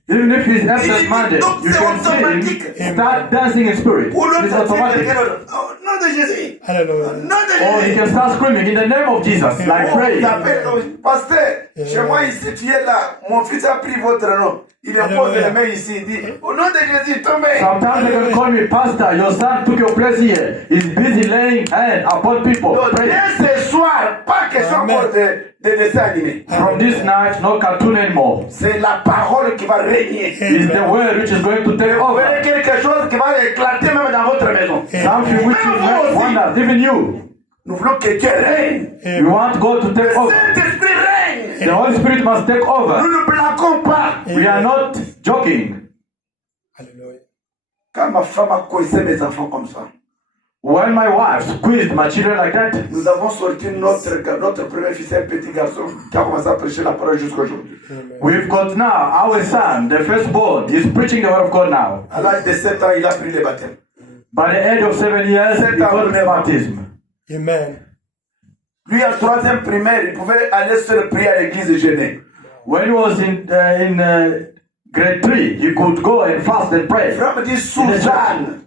Even if he's absent-minded, Donc, you c'est can see automatique. him start dancing in spirit. Ou l'autre It's tire automatic. quelqu'un d'autre. Oh, nom de Jésus. Alléluia. Nom de Or he Jésus. can start screaming in the name of Jesus, like On praying. vous appelle, pasteur, chez moi ici, tu es là, mon fils a pris votre nom. Il impose les mains ici, il dit, au nom de Jésus, tombez. Sometimes they can call me pastor. Your son took your place here. He's busy laying hands upon people. Donc, Pray. dès ce soir, pas question Amen. encore de dessins animés. From this night, no cartoon anymore. C'est la parole qui va régner. It's the word which is going to take Vous over. verrez quelque chose qui va éclater même dans votre maison. Something which will make wonders, even you. Nous voulons que Dieu règne. You want God to Le take over. Saint-Esprit règne. The Holy Spirit must take Nous over. ne blaguons pas. We are not joking. Alléluia. Quand ma femme a coincé mes enfants comme ça, When my wife squeezed my children like that, nous avons sorti notre premier fils, un petit garçon, qui a commencé à prêcher la parole jusqu'aujourd'hui. we've got now our son, the firstborn, he's preaching the word of God now. À l'âge de 7 ans, il a pris le baptême. By the age of 7 years, he got baptism. Amen. Lui, en troisième primaire, il pouvait aller se prier à l'église de Genève. When he was in grade 3, he could go and fast and pray. Frère me dit, Suzanne,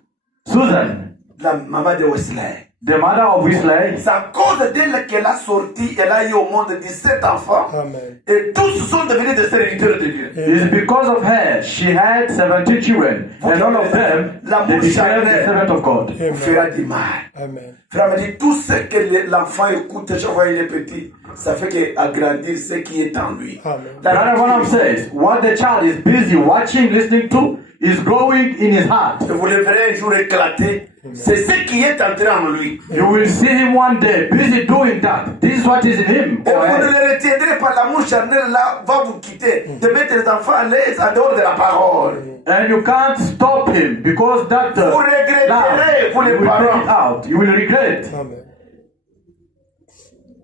Susan, la maman de Wesley, the mother of Wesley, c'est à cause d'elle qu'elle a sorti, elle a eu au monde 17 enfants. Amen. Et tous sont devenus des serviteurs de Dieu. it's because of her. She had 17 children, and all of them, they became the servant of God. Vous fera du mal. Amen. Frère me dit, tout ce que l'enfant écoute chaque fois qu'il est petit, ça fait qu'agrandir ce qui est en lui. Amen. Brother Branham says, what the child is busy watching, listening to, is growing in his heart. Vous le verrez un jour éclater. C'est ce qui est entré en lui. You will see him one day busy doing that. This is what is in him. Et or vous ne her. le retiendrez pas, l'amour charnel là va vous quitter. De mettre les enfants à l'aise en dehors de la parole. And you can't stop him because that Vous regretterez, vous you les will take it parents. out. You will regret. Amen.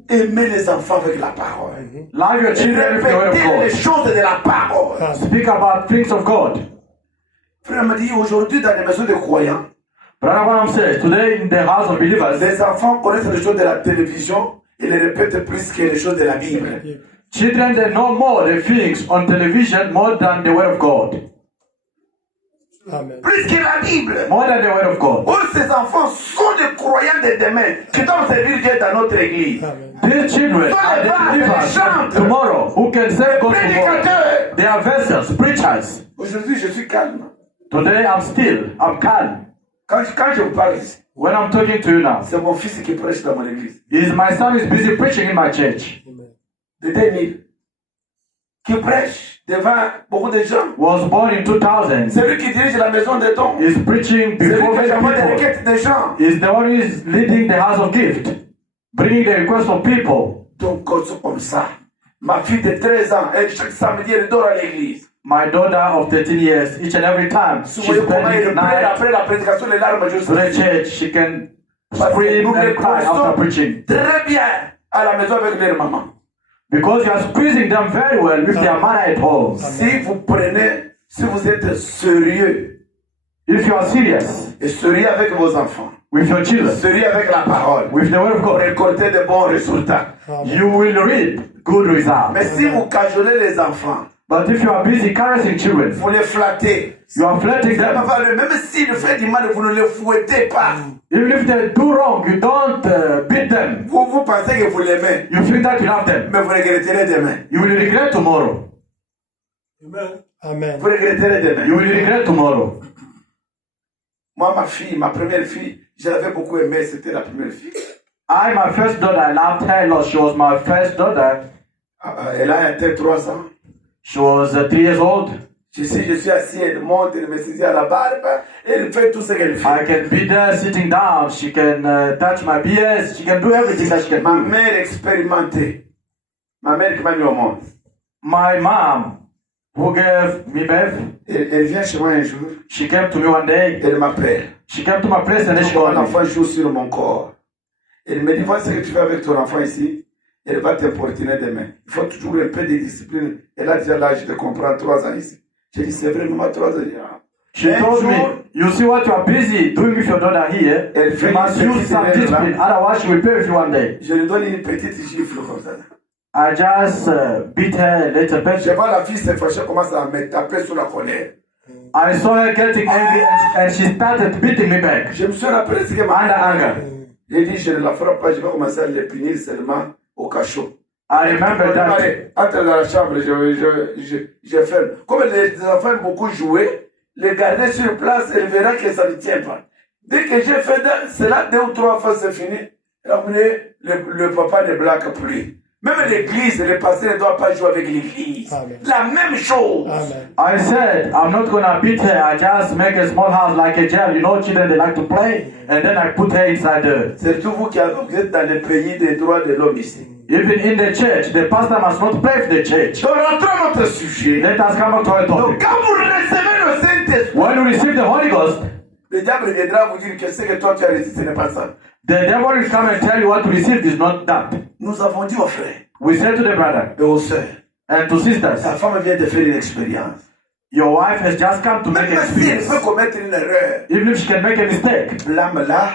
Aimez les enfants avec la parole. Love your children with the word Répétez les of choses de la parole. God. Speak about things of God. Frère me dit, aujourd'hui dans les maisons de croyants, Brother Branham says, today in the house of believers, les enfants connaissent les choses de la télévision et les répètent plus que les choses de la Bible. children they know more the things on television more than the word of God. Amen. Plus que la Bible. More than the word of God. Oh, ces enfants sont des croyants de demain qui doivent servir Dieu dans notre église. Amen. These children are the believers tomorrow who can serve God tomorrow. Prédicateurs. They are vessels, preachers. Aujourd'hui, je suis calme. Today I'm calm. Quand je vous parle ici, When I'm talking to you now, c'est mon fils qui prêche dans mon église. my son is busy preaching in my church. De 2000. Qui prêche devant beaucoup de gens. Was born in 2000. C'est lui qui dirige la maison des dons. Is preaching C'est lui before qui envoie des many people. requêtes des gens. Is the one who is leading the house of gift, bringing the request of people. Donc, comme ça. Ma fille de 13 ans, elle, chaque samedi, elle dort à l'église. My daughter of 13 years, each and every time Si she's vous voyez comment spending elle the pleure night après la prédication, les larmes jusqu'au to the church, she can Parce que scream nous les and cry after connaissons preaching. très bien à la maison avec leur maman. Because you are squeezing them very well with their mother at home. Si vous prenez, si vous êtes sérieux, If you are serious et sérieux avec vos enfants, with your children, sérieux avec la parole, with the word of vous God, récoltez de bons résultats. you will reap good results. Mais si vous cajolez les enfants, But if you are busy caressing children, vous les flattez, you are flirting them. même s'ils font du mal, vous ne les fouettez pas. Even if they do wrong, you don't beat them. Vous pensez que vous l'aimez, You think that you love them. mais vous regretterez demain. You will regret tomorrow. Amen. Vous regretterez demain. You will regret tomorrow. Moi, ma fille, ma première fille, je l'avais beaucoup aimée, c'était la première fille. My first daughter, I loved her a lot. She was my first daughter. Elle a atteint 3 ans. She was 3 years old. Je suis assis, elle monte, elle me saisit à la barbe, elle fait tout ce qu'elle fait. I can be there sitting down. She can touch my BS. She can do everything that she can Ma do. mère expérimentée, ma mère qui m'a mis au monde, My mom, who gave me birth, elle vient chez moi un jour, she came to me one day. elle m'appelle. She came to my place and then she Quand called me. l'enfant joue sur mon corps, elle me dit, vois ce que tu fais avec ton enfant ici, elle va t'importuner demain. Il faut toujours un peu de discipline. Elle a déjà l'âge de comprendre 3 ans ici. J'ai dit, c'est vrai, maman, 3 ans. She told me, you see what you are busy doing with your daughter here, Elle you fait must une use petite some erreur là. discipline, otherwise she will pay with you one day. Je lui donne une petite gifle comme ça. I just beat her a little Je bit. vois la fille se fâcher, commence à me taper sur la colère. I saw her getting angry and she started beating me back. Je me suis rappelé ce que m'a Under anger. J'ai dit, je ne la ferai pas, je vais commencer à les punir seulement au cachot. I remember that. Allez, entre dans la chambre, je ferme. Comme les enfants aiment beaucoup jouer, les garder sur place, elle verra que ça ne tient pas. Dès que j'ai fait cela 2 ou 3 fois, c'est fini. Après, le papa ne blague plus. Même l'église, les pasteurs ne doivent pas jouer avec l'église. Amen. La même chose. Amen. I said, I'm not gonna beat her. I just make a small house like a jail. You know, children, they like to play. And then I put her inside there. Surtout vous qui êtes dans le pays des droits de l'homme ici. Even in the church, the pastor must not play for the church. Donc, rentrons à notre sujet. Let us come back to our Donc, topic. quand vous recevez le Saint-Esprit, When you receive the Holy Ghost, le diable viendra vous dire que ce que toi tu as reçu, ce n'est pas ça. the devil will come and tell you what to receive is not that. Nous avons dit aux frères We said to the brother et aux sœurs, and to sisters, sa femme vient de faire une expérience. your wife has just come to make Même an si elle experience. peut commettre une erreur, Even if she can make a mistake, blâme-la.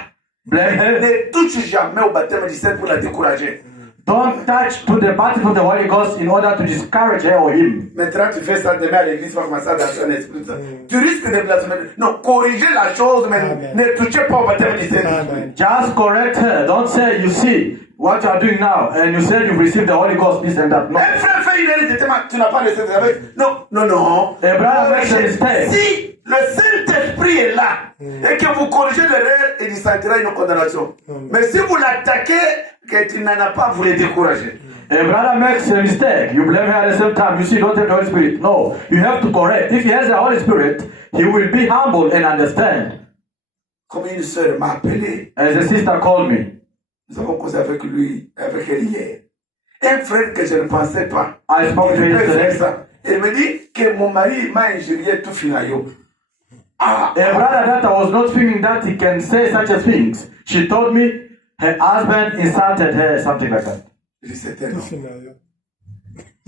blame her. Ne touche jamais au baptême du Saint pour la décourager. Don't touch to the baptism of the Holy Ghost in order to discourage her or him. Maintenant, tu fais ça demain à l'église, tu vas commencer à danser un esprit. Tu risques de blasphémer. Non, corrigez la chose, mais Amen. ne touchez pas au baptême du Saint. Amen. Just correct her. Don't say, you see what you are doing now, and you said you've received the Holy Ghost, this and that. No. Un frère fait une erreur, tu n'as pas le Saint-Esprit. Non, non, non. A brother makes a mistake. Si le Saint-Esprit est là et que vous corrigez l'erreur, il sentira une condamnation. Mais si vous l'attaquez, que tu n'en as pas, vous le découragez. A brother makes a mistake. You blame her at the same time. You see, don't have the Holy Spirit. No, you have to correct. If he has the Holy Spirit, he will be humble and understand. Comme une sœur m'a appelé, As a sister called me, nous avons causé avec lui, avec elle hier. Un frère que je ne pensais pas. I spoke to Il him peut faire yesterday. ça. Il me dit que mon mari m'a injurié tout finalement. Ah, A brother that I was not thinking that he can say such a things. She told me her husband insulted her, something like that. je dis, c'est un homme.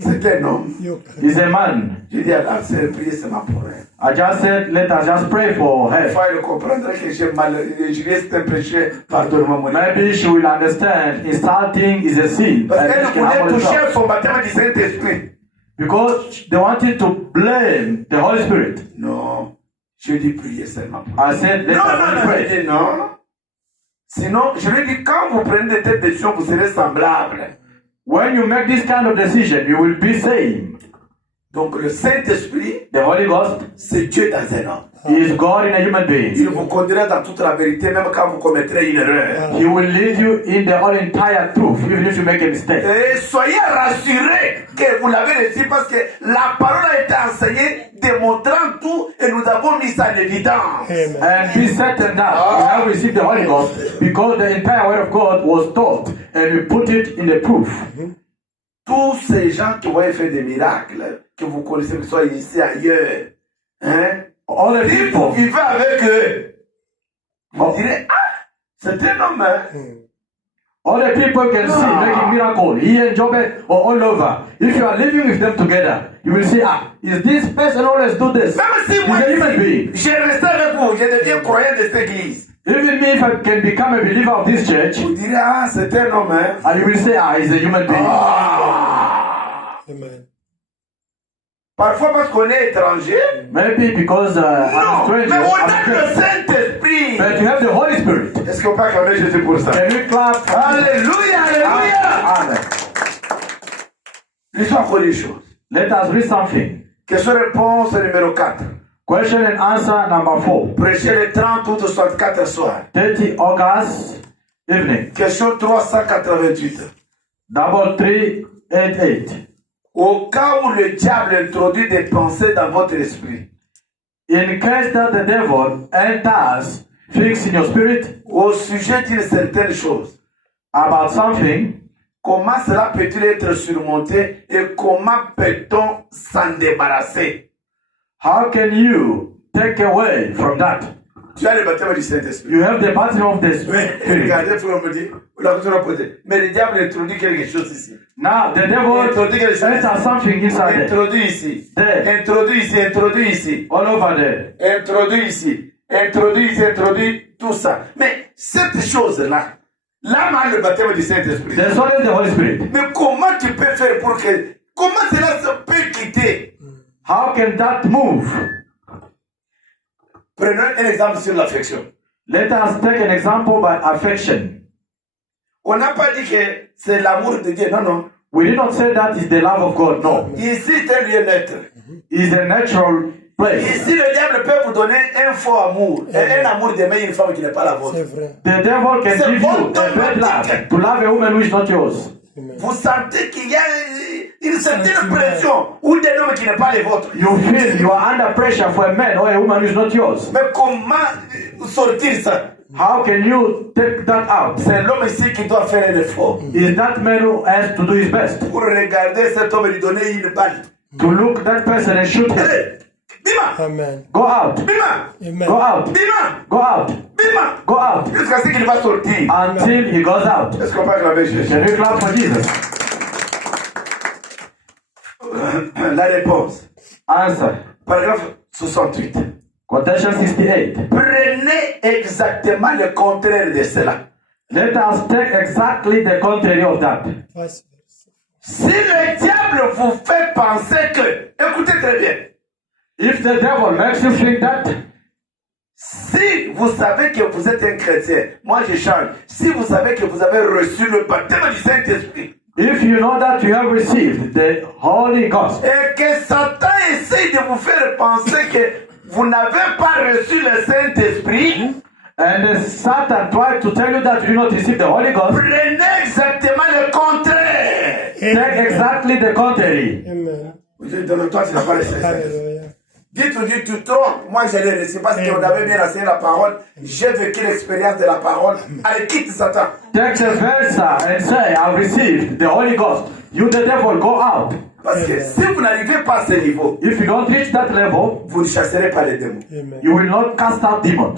C'est un homme. He's a man. Je dis à la sœur, priez seulement pour elle. I just said, let us just pray for Une her. fois, elle comprendra que j'ai mal injurié, c'est un péché. Pardonne-moi, mon Dieu. Maybe she will understand insulting is a sin. Parce and qu'elle she can humble voulait toucher herself. son baptême du Saint-Esprit. Because they wanted to blame the Holy Spirit. Non, je dis priez seulement pour elle. I said, let Non, us non, only non, pray. je dis non. Sinon, je lui dis, quand vous prenez cette décision, vous serez semblables. When you make this kind of decision, you will be same. Donc, le Saint-Esprit, The Holy Ghost c'est Dieu dans un homme. is God in a human being. Il vous conduira dans toute la vérité, même quand vous commettrez une erreur. He will lead you in the whole entire truth, even if you make a mistake. Et soyez rassurés que vous l'avez reçu parce que la parole a été enseignée, démontrant tout, et nous avons mis ça en évidence. And be certain that you have received the Holy Ghost because the entire Word of God was taught and we put it in the proof. Tous ces gens qui ont fait des miracles, que vous connaissez, que ce soit ici, ailleurs, hein, All the si vous people, vivez avec eux, vous direz, ah, c'est un homme, hein. all the people can see making miracle here in Jobe or all over. If you are living with them together, you will see, is this person always do this? Même si He's moi, a human being. j'ai resté avec vous, je deviens croyant de cette église, Even me, if I can become a believer of this church, vous direz, ah, c'est un homme, hein. and you will say, he's a human being. Amen. Parfois parce qu'on est étranger. Maybe because I'm a Non, stranger. mais on I'm a le strange. Saint-Esprit. But you have the Holy Spirit. Est-ce qu'on peut acclamer Jésus pour ça? Can we clap? Alléluia, alléluia. Amen. Lisons encore les choses. Let us read something. Question-réponse numéro 4. Question and answer number 4. Prêcher le 30 août 64 soir. 30 August evening. Question 388. 3388. Au cas où le diable introduit des pensées dans votre esprit, In case that the devil enters things in your spirit au sujet d'une certaine chose, about something, comment cela peut-il être surmonté et comment peut-on s'en débarrasser? how can you take away from that? Tu as le baptême du Saint-Esprit. You have the baptism of the Oui, Spirit. regardez, frère, on me dit, vous l'avez toujours posé. Mais le diable introduit quelque chose ici. Now the devil enters something inside there. Introduit ici. There. Introduit ici, introduit ici. All over there. Introduit ici. Introduit ici, introduit tout ça. Mais cette chose-là, L'âme a le baptême du Saint-Esprit. The soul is the Holy Spirit. Mais comment tu peux faire pour que... Comment cela se peut quitter? How can that move? Prenons un exemple sur l'affection. Let us take an example by affection. On n'a pas dit que c'est l'amour de Dieu. Non, non. We did not say that is the love of God. No. Ici, c'est un lieu neutre. It's a natural place. Ici, le diable peut vous donner un faux amour. Et un amour d'aimer une femme qui n'est pas la vôtre. C'est vrai. The devil can C'est give you a bad automatique. love. To love a woman who is not yours. Vous sentez qu'il y a une certaine pression ou des hommes qui n'est pas les vôtres. You feel you are under pressure for a man or a woman who is not yours. Mais comment sortir ça? How can you take that out? C'est l'homme ici qui doit faire un effort. Is that man who has to do his best Pour regarder cet homme et lui donner une balle. to look that person and shoot him? Allez, bima, Amen. Go out. bima, Amen. Go out. bima, Go out. bima. Go out. Jusqu'à ce qu'il va sortir. Until he goes out. Est-ce qu'on peut acclamer Jésus? Can you clap for Jesus? La réponse. Answer. Paragraphe 68. Quotation 68. Prenez exactement le contraire de cela. Let us take exactly the contrary of that. Vice versa. Si le diable vous fait penser que, écoutez très bien, If the devil makes you think that, si vous savez que vous êtes un chrétien, moi je change, si vous savez que vous avez reçu le baptême du Saint-Esprit, if you know that you have received the Holy Ghost, et que Satan essaie de vous faire penser que vous n'avez pas reçu le Saint-Esprit, and Satan tried to tell you that you do not receive the Holy Ghost, prenez exactement le contraire. take exactly the contrary. Amen. Donne-toi, tu n'as pas le Saint-Esprit. Hallelujah. Dites-vous, tu te trompes. Moi, je l'ai reçu parce qu'on avait bien enseigné la parole. J'ai vécu l'expérience de la parole. Allez, quitte Satan. Take the verse and say, I've received the Holy Ghost. You, the devil, go out. Parce que si vous n'arrivez pas à ce niveau, If you don't reach that level, vous ne chasserez pas les démons. Amen. you will not cast out demons.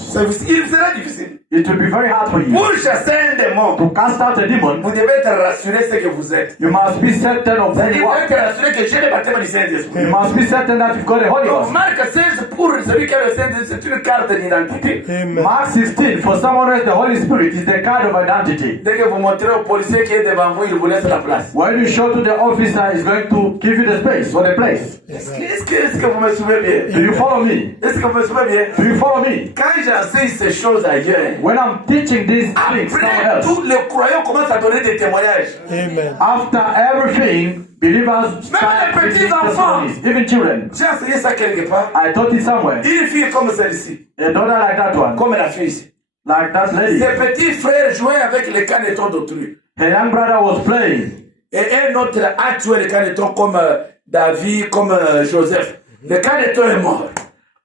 Il sera difficile. It will be very hard for you. Pour chasser un démon, To cast out a demon, vous devez être rassuré ce que vous êtes. you must be certain of who Il you faut are. être rassuré que j'ai le baptême du Saint-Esprit. You must be certain that you've got the Holy Donc, Ghost. Marc 16, pour celui qui a le Saint-Esprit, c'est une carte d'identité. Amen. Mark 16, for someone who has the Holy Spirit, is the card of identity. Dès que vous montrez au policier qui est devant vous, il vous laisse la place. When you show to the officer, he's going to give you the space or the place. Est-ce que vous me suivez bien? Do you follow me? Est-ce que vous me suivez bien? Do you follow me? Quand j'enseigne ces choses ailleurs, When I'm teaching these things somewhere après, else, tous les croyants commencent à donner des témoignages. Amen. after everything, believers start les petits giving enfants. testimonies, even children. J'ai enseigné ça quelque part. I taught it somewhere. Une fille comme celle-ci, A daughter like that one, comme la fille ici. like that lady. Ses petits frères jouaient avec les canetons d'autrui. Her young brother was playing. Et un autre a tué les canetons comme David, comme Joseph. Le caneton est mort.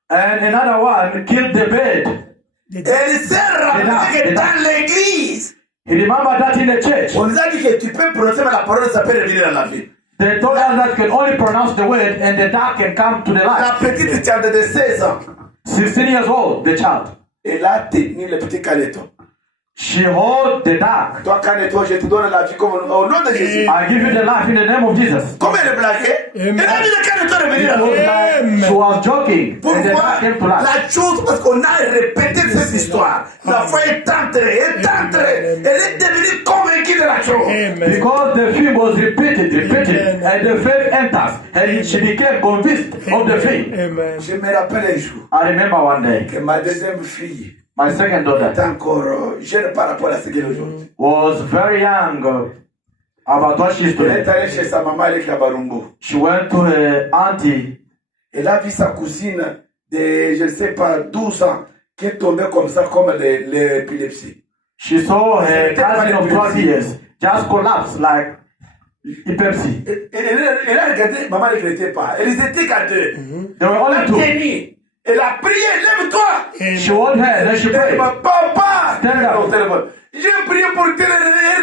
And another one killed the bed. Et il s'est rappelé que dans l'église, He remembered that in the church. on nous a dit que tu peux prononcer, mais la parole, ça peut revenir dans la vie. They told us that can only pronounce the word and the dark can come to the La light. petite tante de 16 ans, 16 years old, the child. elle a tenu le petit caneton. She hold the dark. Toi, caneton, je te donne la vie comme au nom de Jésus. I give you the life in the name of Jesus. Comme elle est blaguée, elle a vu le caneton revenir dans la vie. She was joking and the Pourquoi dark came to life. la chose, parce qu'on a répété cette histoire. La foi est entrée, elle est devenue convaincue de la chose. Amen. Because the film was repeated, and the faith enters, and she became convinced of the faith. Amen. Je me rappelle un jour I remember one day, que ma deuxième fille my second daughter était encore jeune par rapport à ce qu'elle est aujourd'hui. was very young, about what she is Elle est today. allée chez sa maman avec la Barumbo. She went to her auntie. Elle a vu sa cousine de, je ne sais pas, 12 ans, qui est tombée comme ça, comme l'épilepsie. She saw her cousin of 12 years just collapse like epilepsy. Elle a regardé, maman ne regrettait pas. Elles étaient qu'à deux. There were Elle a only two. tenu. Elle a prié, lève-toi. She held her, then she Elle prayed. m'a papa. Stand up. Au téléphone. J'ai prié pour qu'elle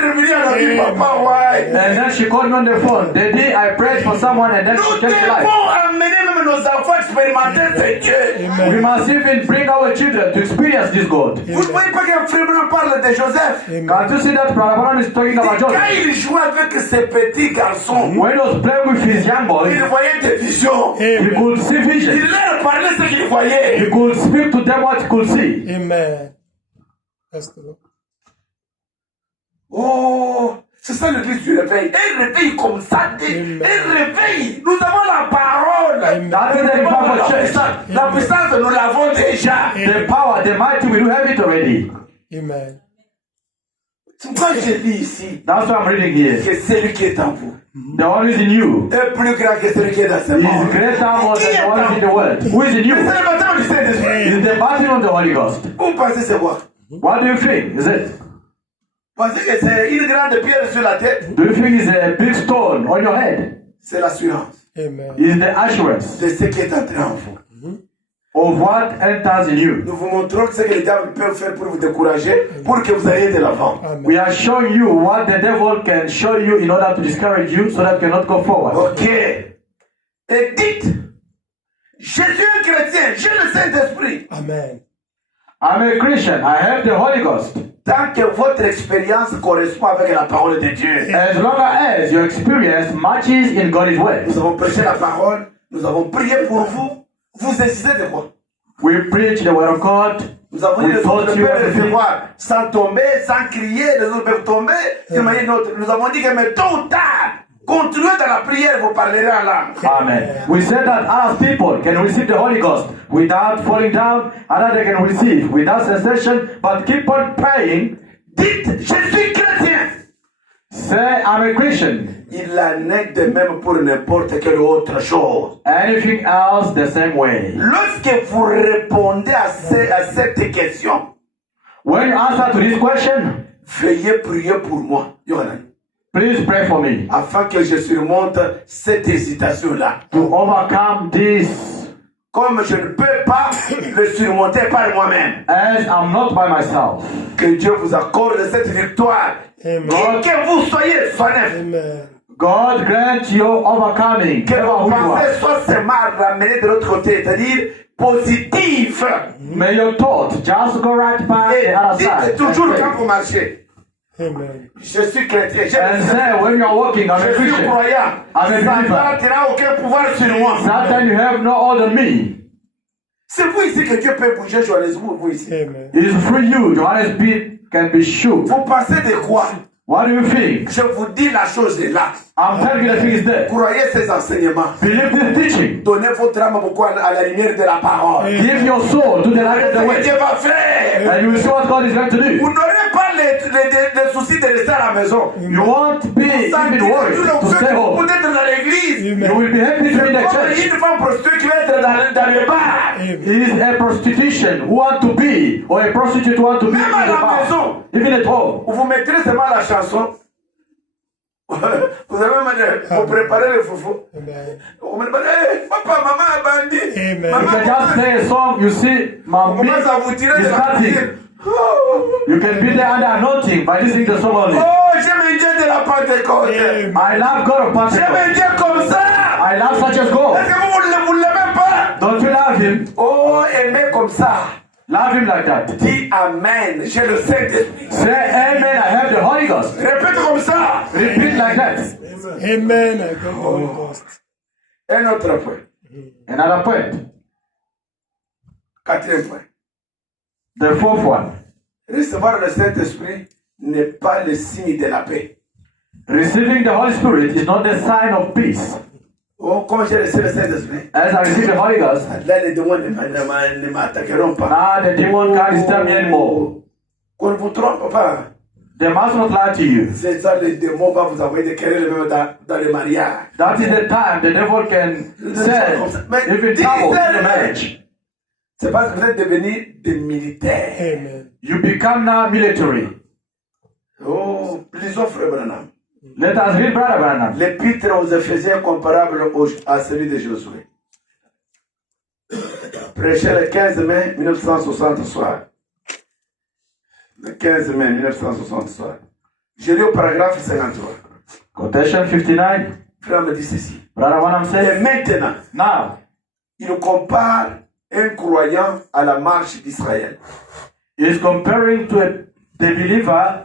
revenir à la vie, papa, ouais. And then she called me on the phone. The day I prayed for someone and then Nous she changed life. devons amener même nos enfants à expérimenter ce Dieu. We must even bring our children to experience this God. Vous ne voyez pas qu'un frère Branham parle de Joseph. Can't you see that Brother Branham is talking about Quand Joseph? il jouait avec ses petits garçons, When he was playing with his young boys, il voyait des visions. he Amen. could see Il vision. leur parlait ce qu'il voyait. He could speak to them what he could see. Amen. That's the Lord. Oh, c'est ça l'église du réveil. Un réveil comme ça, un réveil. Nous avons la parole. La puissance, nous l'avons déjà. The power, the mighty, we do have it already. Amen. C'est pourquoi je lis ici That's why I'm reading here. que celui qui est en vous The one who is in you est plus grand que celui qui est dans ce is monde. greater more than the one who is in the world. Who is in Mais you? c'est le baptême du Saint-Esprit. It is the baptism of the Holy Ghost. Vous pensez c'est quoi? What do you think? Is it? Vous pensez que c'est une grande pierre sur la tête? Do you think it's a big stone on your head? C'est l'assurance Amen. It is the assurance de ce qui est entré en vous. of what enters in you. Nous vous montrons ce que le diable peut faire pour vous décourager, pour que vous ayez de l'avant. Amen. We are showing you what the devil can show you in order to discourage you so that you cannot go forward. Ok. Et dites, je suis un chrétien, j'ai le Saint-Esprit. Amen. I'm a Christian. I have the Holy Ghost. Tant que votre expérience correspond avec la parole de Dieu. As long as your experience matches in God's word. Nous avons prêché la parole, nous avons prié pour vous. Vous insistez de quoi? We preach the word of God. Nous avons dit We les autres taught you peuvent everything. recevoir sans tomber, sans crier, les autres peuvent tomber. Nous avons dit que mais tôt ou tard, continuez dans la prière, vous parlerez en langue. Amen. We said that other people can receive the Holy Ghost without falling down, other they can receive without cessation, but keep on praying. Dites, je suis chrétien. Say, I'm a Christian. Il en est de même pour n'importe quelle autre chose. Anything else the same way. Lorsque vous répondez à cette question, When you answer to this question, veuillez prier pour moi, Yohanan, please pray for me afin que je surmonte cette hésitation-là. to overcome this, Comme je ne peux pas le surmonter par moi-même, as I'm not by myself. que Dieu vous accorde cette victoire. Amen. Qui que vous soyez, soit neuf. Amen. God grant you overcoming. Que Whatever vos who you are. pensées soient seulement ramenées de l'autre côté, c'est-à-dire positives. May your thoughts just go right by Et the other dites side. toujours and quand pray. vous marchez, Amen. je suis chrétien, And say when you are walking, I'm a je suis Christian. croyant. I'm a Satan believer. n'a aucun pouvoir sur moi. Satan, you have no hold on me. C'est vous ici que Dieu peut bouger Johannesburg, vous ici. Amen. It is through you. Johannes can be shook. Vous pensez de quoi? What do you think? Je vous dis la chose est là. I'm telling you the thing is there. Croyez ces enseignements. Believe this teaching. Donnez votre âme beaucoup à la lumière de la parole. Give your soul to the light of C'est the ce que way. Dieu va faire. And you will see what God is going to Vous do. n'aurez pas les soucis de rester à la maison. You won't be even worried to stay Vous home. êtes dans l'église. You will be happy to be in the Comme church. une femme prostituée qui va être dans le bar. It is a prostitution who want to be, or a prostitute who want to be in Même à the la bar. maison. Even at home. Vous mettrez seulement la chanson. Vous avez même vous préparez le foufou. Amen. Vous me dites, hey, papa, maman a bandit. Amen. You Maman, can just play a song, you see, on Mommy commence à vous tirer de is la cuisine. starting. Oh, You can be there under anointing by listening to song only. j'aime un Dieu de la Pentecôte. Amen. I love God of J'aime un Pentecost. Dieu comme ça. I love such as God. Est-ce que vous ne l'aimez pas? Don't you love him? Oh, aimez comme ça. Love him like that. Dis Amen. J'ai le Saint-Esprit. Say amen, I have the Holy Ghost. Répète comme ça. Repeat like that. Amen. I got the Holy Ghost. Un autre point. Another point. Quatrième point. The fourth one. Recevoir le Saint-Esprit n'est pas le signe de la paix. Receiving the Holy Spirit is not the sign of peace. Oh, comme j'ai reçu le Saint-Esprit, As I receive the Holy Ghost, là, les démons ne m'attaqueront pas. now the demon can't disturb me anymore. Qu'on ne vous trompe pas. They must not lie to you. C'est ça, les démons vont vous envoyer des querelles même dans le mariage. That is the time the devil can send even trouble in the marriage. C'est parce que vous êtes devenus des militaires. Amen. You become now military. Oh, lisons frère Branham. Let us read Brother Branham. L'épître aux Éphésiens comparable à celui de Josué. Prêché le 15 mai 1960 soir. Le 15 mai 1960 soir. Je lis au paragraphe 53. Quotation 59. Frère me dit ceci. Brother Branham Et says, maintenant, now, il compare un croyant à la marche d'Israël. he is comparing to the believer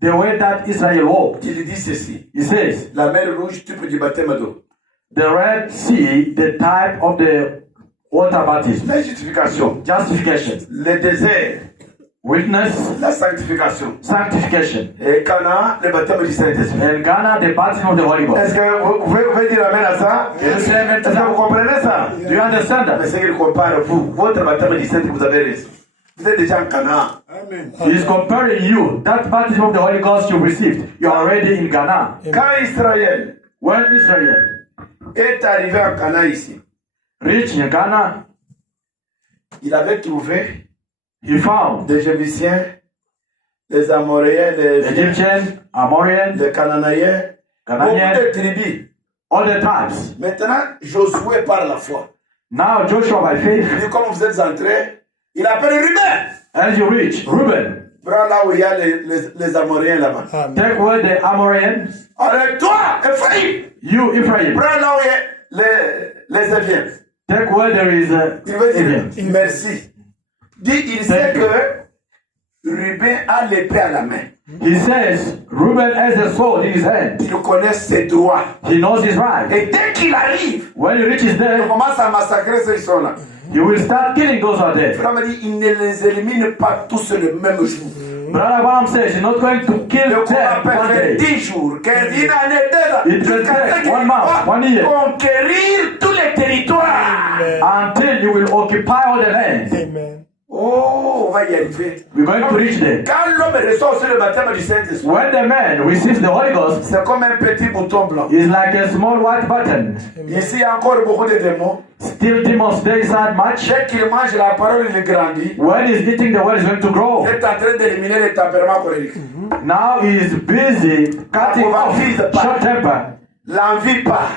the way that Israel walked. Il dit ceci. He says, La mer rouge, type du baptême d'eau. the Red Sea, the type of the water baptism. La justification. Justification. Le désert, Witness la sanctification. sanctification. Et Cana, le baptême du Saint-Esprit. In Ghana, the baptism of the Holy Ghost. Est-ce que vous pouvez dire amen à ça? Can you say amen to Est-ce que vous that? comprenez ça? Do you understand Mais that? c'est qu'il compare vous, votre baptême du Saint-Esprit, vous avez reçu. Vous êtes déjà en Canaan. Amen. He is comparing you. That baptism of the Holy Ghost you received. You are already in Ghana. Quand Israël When Israel est arrivé en Canaan ici, reached in Ghana, il avait trouvé he found des Jébusiens, des Amoréens, des Egyptian, Amorian, les Cananéens, beaucoup Canaanian, de tribus. all the tribes. Maintenant, Josué par la foi. Now Joshua by faith, Il dit, comme vous êtes entrés, il appelle Ruben. as you reach Reuben, Prends là où il y a les Amoréens là-bas. Amen. take where the Amorians, Alors toi, Ephraïm, you Ephraim, prends là où il y a les Éviens. take where there is Il veut dire Indians. merci. Dit, il sait Thank you. que Ruben a l'épée à la main. He says Reuben has a sword in his hand. Il connaît ses droits. He knows his right. Et dès qu'il arrive, When he reaches il there, commence à massacrer ceux qui sont là. he will start killing those who are there. Frère me dit, il ne les élimine pas tous le même jour. Brother Abraham says he's not going to kill Le combat them peut one faire day. 10 jours, 15, une année, 2 ans, It will jusqu'à take ce qu'il 1 month, va 1 year, conquérir tous les territoires. until you will occupy all the land. Amen. Oh, on va y arriver. We're going to reach there. Quand l'homme reçoit aussi le baptême du Saint-Esprit, When the man receives the Holy Ghost, c'est comme un petit bouton blanc. it's like a small white button. Ici, il y a encore beaucoup de démons. Still demons stay inside much. Dès qu'il mange la parole, il grandit. When he's eating the word, he's going to grow. Il est en train d'éliminer les tempéraments colériques. Now he's busy cutting off short temper. L'envie part.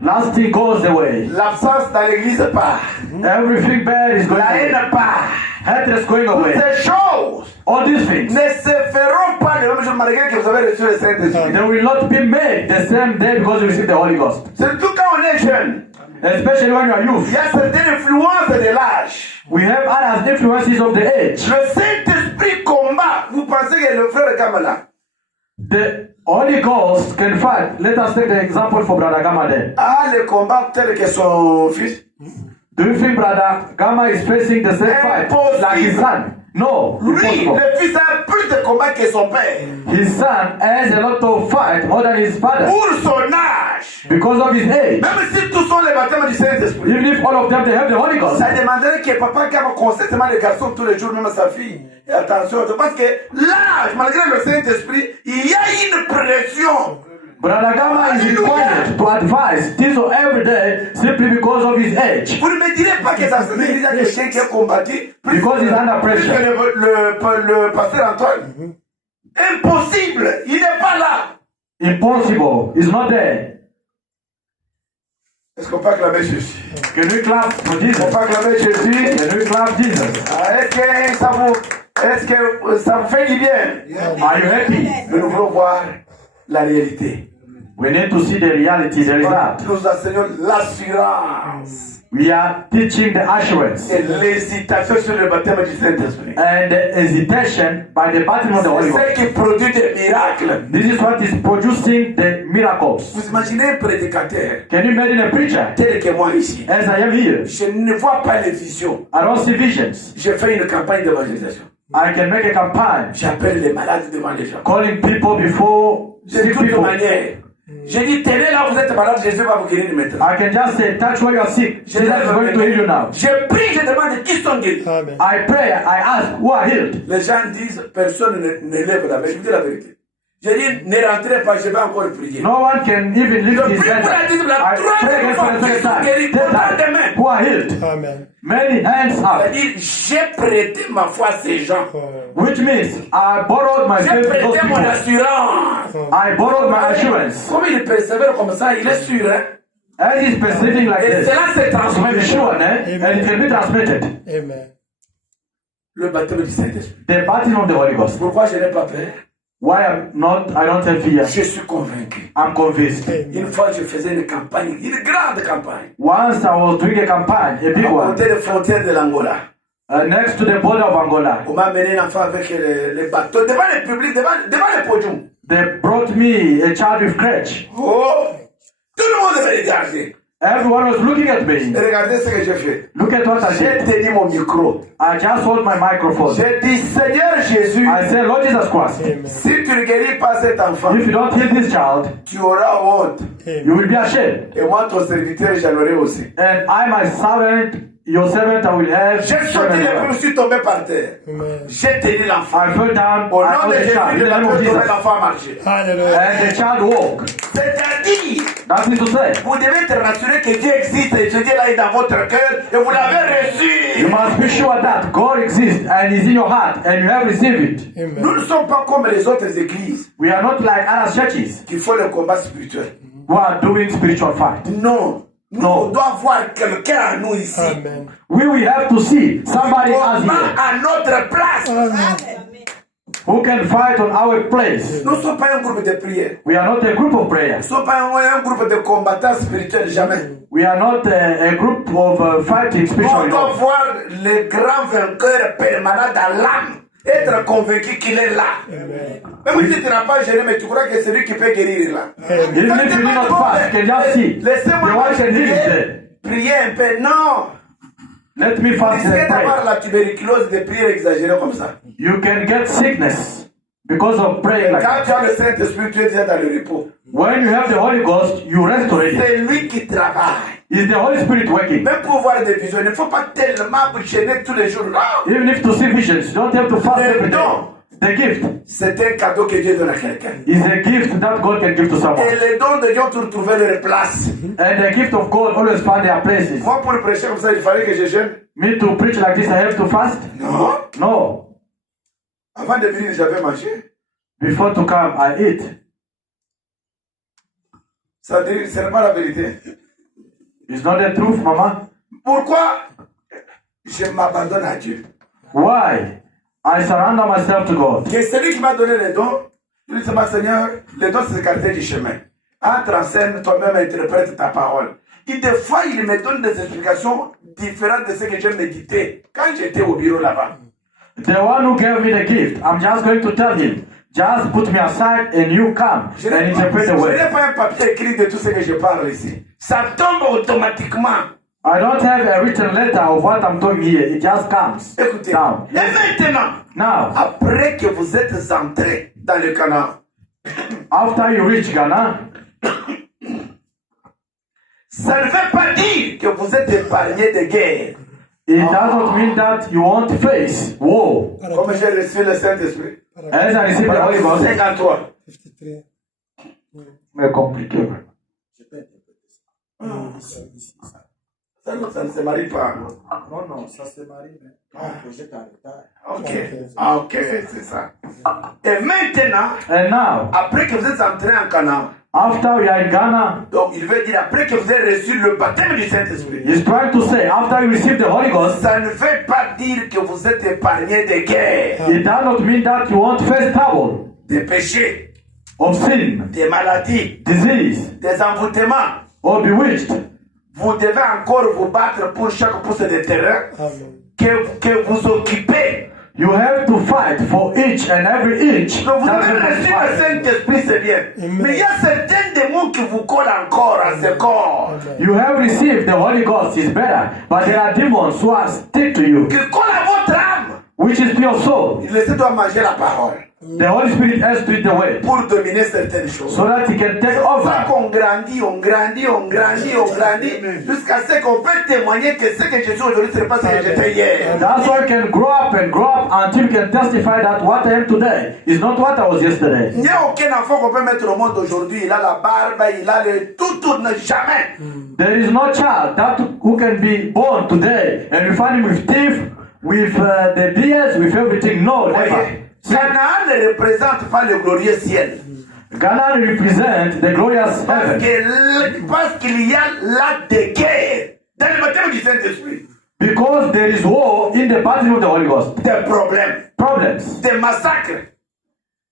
Lasting goes away. L'absence dans l'église part. Everything bad is going La away. haine part. Hatred is going Toutes away. ces choses All these things, ne se feront pas le même jour malgré que vous avez reçu le Saint-Esprit. they will not be made the same day because you receive the Holy Ghost. Surtout quand on est jeune. Especially when you are Il youth. y a certaines influences de l'âge. We have other influences of the age. Le Saint-Esprit combat. Vous pensez que le frère Kamala The Holy Ghost can fight. Let us take the example for Brother Gamma there. a le combat tel que son fils? Do you think Brother Gamma is facing the same fight like his son? No, Lui, impossible. le fils a plus de combats que son père. His son has a lot of fight more than his father Pour son âge. because of his age. Même si tous sont les baptêmes du Saint-Esprit. Even if all of them they have the Holy Ghost, Ça demanderait que papa garde constamment les garçons tous les jours, même sa fille. Et attention, parce que l'âge, malgré le Saint-Esprit, il y a une pression. Brother Gamma is required to advise this every day simply because of his age. Vous ne me direz pas que dans cette église, il y a quelqu'un qui a combattu plus Because he's under plus pressure. que le pasteur Antoine. Impossible, il n'est pas là. Impossible. He's not there. Est-ce qu'on peut acclamer Jésus? Can we clap for On Jesus? peut acclamer Jésus? Can we clap Jesus? Ah, est-ce que ça vous fait du bien? Are you happy? Mais nous voulons voir la réalité. We need to see the reality, the result. Nous enseignons l'assurance We are teaching the assurance et l'hésitation sur le baptême du Saint-Esprit. and the hesitation by the baptism of the Holy C'est Ghost. ce qui produit des miracles. This is what is producing the miracles. Vous imaginez un prédicateur Can you imagine a preacher tel que moi ici? as I am here? Je ne vois pas les visions. I don't see visions. Je fais une campagne d'évangélisation. I can make a campaign J'appelle les malades devant les gens. calling people before De sick toute people. manière. J'ai dit, tenez là, vous êtes malade, Jésus va vous guérir maintenant. I can just say, touch where you are sick. Jesus is going to heal you now. Je prie, je demande qui sont guéris. Amen. I pray, I ask, who are healed? Les gens disent, personne ne lève la main. Je vous dis la vérité. J'ai dit, ne rentrez pas, je vais encore prier. No one can even lift his hand. I pray against the third time. Who are healed? Amen. Many hands up. C'est-à-dire, j'ai prêté ma foi à ces gens. Which means I borrowed my J'ai faith to those prêté mon people. assurance. I borrowed my assurance. Comme il persévère comme ça, il est sûr. Hein? As he's perceiving like Et this, cela s'est it's transformé. very sure, eh? And it can be transmitted. Amen. Le baptême du Saint-Esprit. The baptism of the Holy Ghost. Pourquoi je n'ai pas peur? Why I don't have fear? Je suis convaincu. I'm convinced. Une fois, je faisais une campagne, une grande campagne. Once I was doing a campaign, a big À one, côté des frontières de l'Angola. next to the border of Angola. On m'a mené un enfant avec les bateaux, devant le public, devant les podiums. They brought me a child with crutch. Oh! Tout le monde me regardait. Everyone was looking at me. Et regardez ce que j'ai fait. Look at what I J'ai did. tenu mon micro. I just hold my microphone. J'ai dit, Seigneur Jésus, I said, Lord Jesus Christ, si tu ne guéris pas cet enfant, if you don't heal this child, tu auras honte. you will be ashamed. Et moi, ton serviteur, j'en aurai aussi. And I, my servant, your servant, I will have. J'ai sauté les pieds, je suis tombé par terre. J'ai tenu l'enfant. I fell down. Au I nom hold de the Jésus, child. In le the name of baptême, Jesus. l'enfant a marché. Hallelujah. And the child walked. C'est-à-dire, That is to say, vous devez être rassuré que Dieu existe et ce Dieu-là est dans votre cœur et vous l'avez reçu. you must be sure that God exists and is in your heart and you have received it. Nous ne sommes pas comme les autres églises We are not like other churches qui font le combat spirituel. who are doing spiritual fight. Non. Nous, Non. on doit voir quelqu'un à nous ici. Amen. We will have to see somebody else Combat here à notre place. who can fight on our place. Nous ne sommes pas un groupe de prière. We are not a group of prayers. Nous ne sommes pas un groupe de combattants spirituels, jamais. We are not a group of fighting On spiritually. doit voir le grand vainqueur permanent dans l'âme. Être convaincu qu'il est là. Même si tu n'as pas géré, mais tu crois que c'est lui qui peut guérir là. Even if you do not fast, you can just see. Laissez-moi The one can heal is there. prier un peu. Non. Let me fast Risquez and d'avoir pray. la tuberculose de prières exagérées comme ça. You can get sickness because of praying like Quand that. tu as le Saint-Esprit, tu es déjà dans le repos. When you have the Holy Ghost, you rest already. C'est lui qui travaille. Is the Holy Spirit working? Même pour voir des visions, il ne faut pas tellement gêner tous les jours. Non. Even if to see visions, you don't have to fast every day. The gift C'est un cadeau que Dieu donne à quelqu'un. is a gift that God can give to someone. Et les dons de Dieu ont toujours trouvé leur place. And the gift of God always find their places. Moi, pour prêcher comme ça, il fallait que je jeûne. Me to preach like this, I have to fast? Non. No. Avant de venir, j'avais mangé. Before to come, I eat. Ça dit, ce n'est pas la vérité. It's not the truth, Mama. Pourquoi je m'abandonne à Dieu? Why? I surrender myself to God. Que celui qui m'a donné les dons, je lui dis, Seigneur, les dons, c'est l'écarté du chemin. Entre en scène, toi-même interprète ta parole. Et des fois, il me donne des explications différentes de ce que j'ai médité quand j'étais au bureau là-bas. The one who gave me the gift, I'm just going to tell him, just put me aside and you come Je and n'ai interpret the word. pas un papier écrit de tout ce que je parle ici. Ça tombe automatiquement. I don't have a written letter of what I'm talking here. It just comes Écoutez. down. Et maintenant, Now, après que vous êtes entrés dans le Canaan, after you reach Ghana, ça ne veut pas dire que vous êtes épargnés de guerre. it doesn't mean that you won't face war. Comme j'ai reçu le Saint-Esprit. As I receive the Holy Ghost, 53. 53. mais compliqué. Ça ne se marie pas. Non, ça se marie, mais un projet caractère. Ok, c'est ça. Et maintenant, And now, après que vous êtes entrés en Canaan, after we are in Ghana, donc il veut dire après que vous avez reçu le baptême du Saint-Esprit, he's trying to say, after you receive the Holy Ghost, ça ne veut pas dire que vous êtes épargnés des guerres, it does not mean that you won't face trouble des péchés, of sin, des maladies, disease, des envoûtements. or bewitched. Vous devez encore vous battre pour chaque pouce de terrain Amen. que vous occupez. You have to fight for each and every inch. Donc vous that avez you can reçu le fight. Saint-Esprit, c'est bien. Mais il y a certains démons qui vous collent encore à ce corps. You have received the Holy Ghost, is better, but there are demons who are stick to you, Qui collent à votre âme. which is to your soul. Il laisse doit manger la parole The Holy Spirit has to eat the word pour dominer certaines choses. so that he can take C'est pour ça over. qu'on grandit, jusqu'à ce qu'on peut témoigner que ce que je suis aujourd'hui, ce n'est pas ce que j'étais hier. That's why you can grow up and grow up until you can testify that what I am today is not what I was yesterday. Il n'y a aucun enfant qu'on peut mettre au monde aujourd'hui. Il a la barbe, il a le tout tourne jamais. There is no child that who can be born today and you find him with teeth, with the beards, with everything. No, never. Voyez, Canaan ne représente pas le glorieux ciel. Ghana represents the glorious heaven Parce qu'il y a là des guerres dans le baptême du Saint-Esprit. because there is war in the baptism of the Holy Ghost. Des problèmes, Problems, des massacres,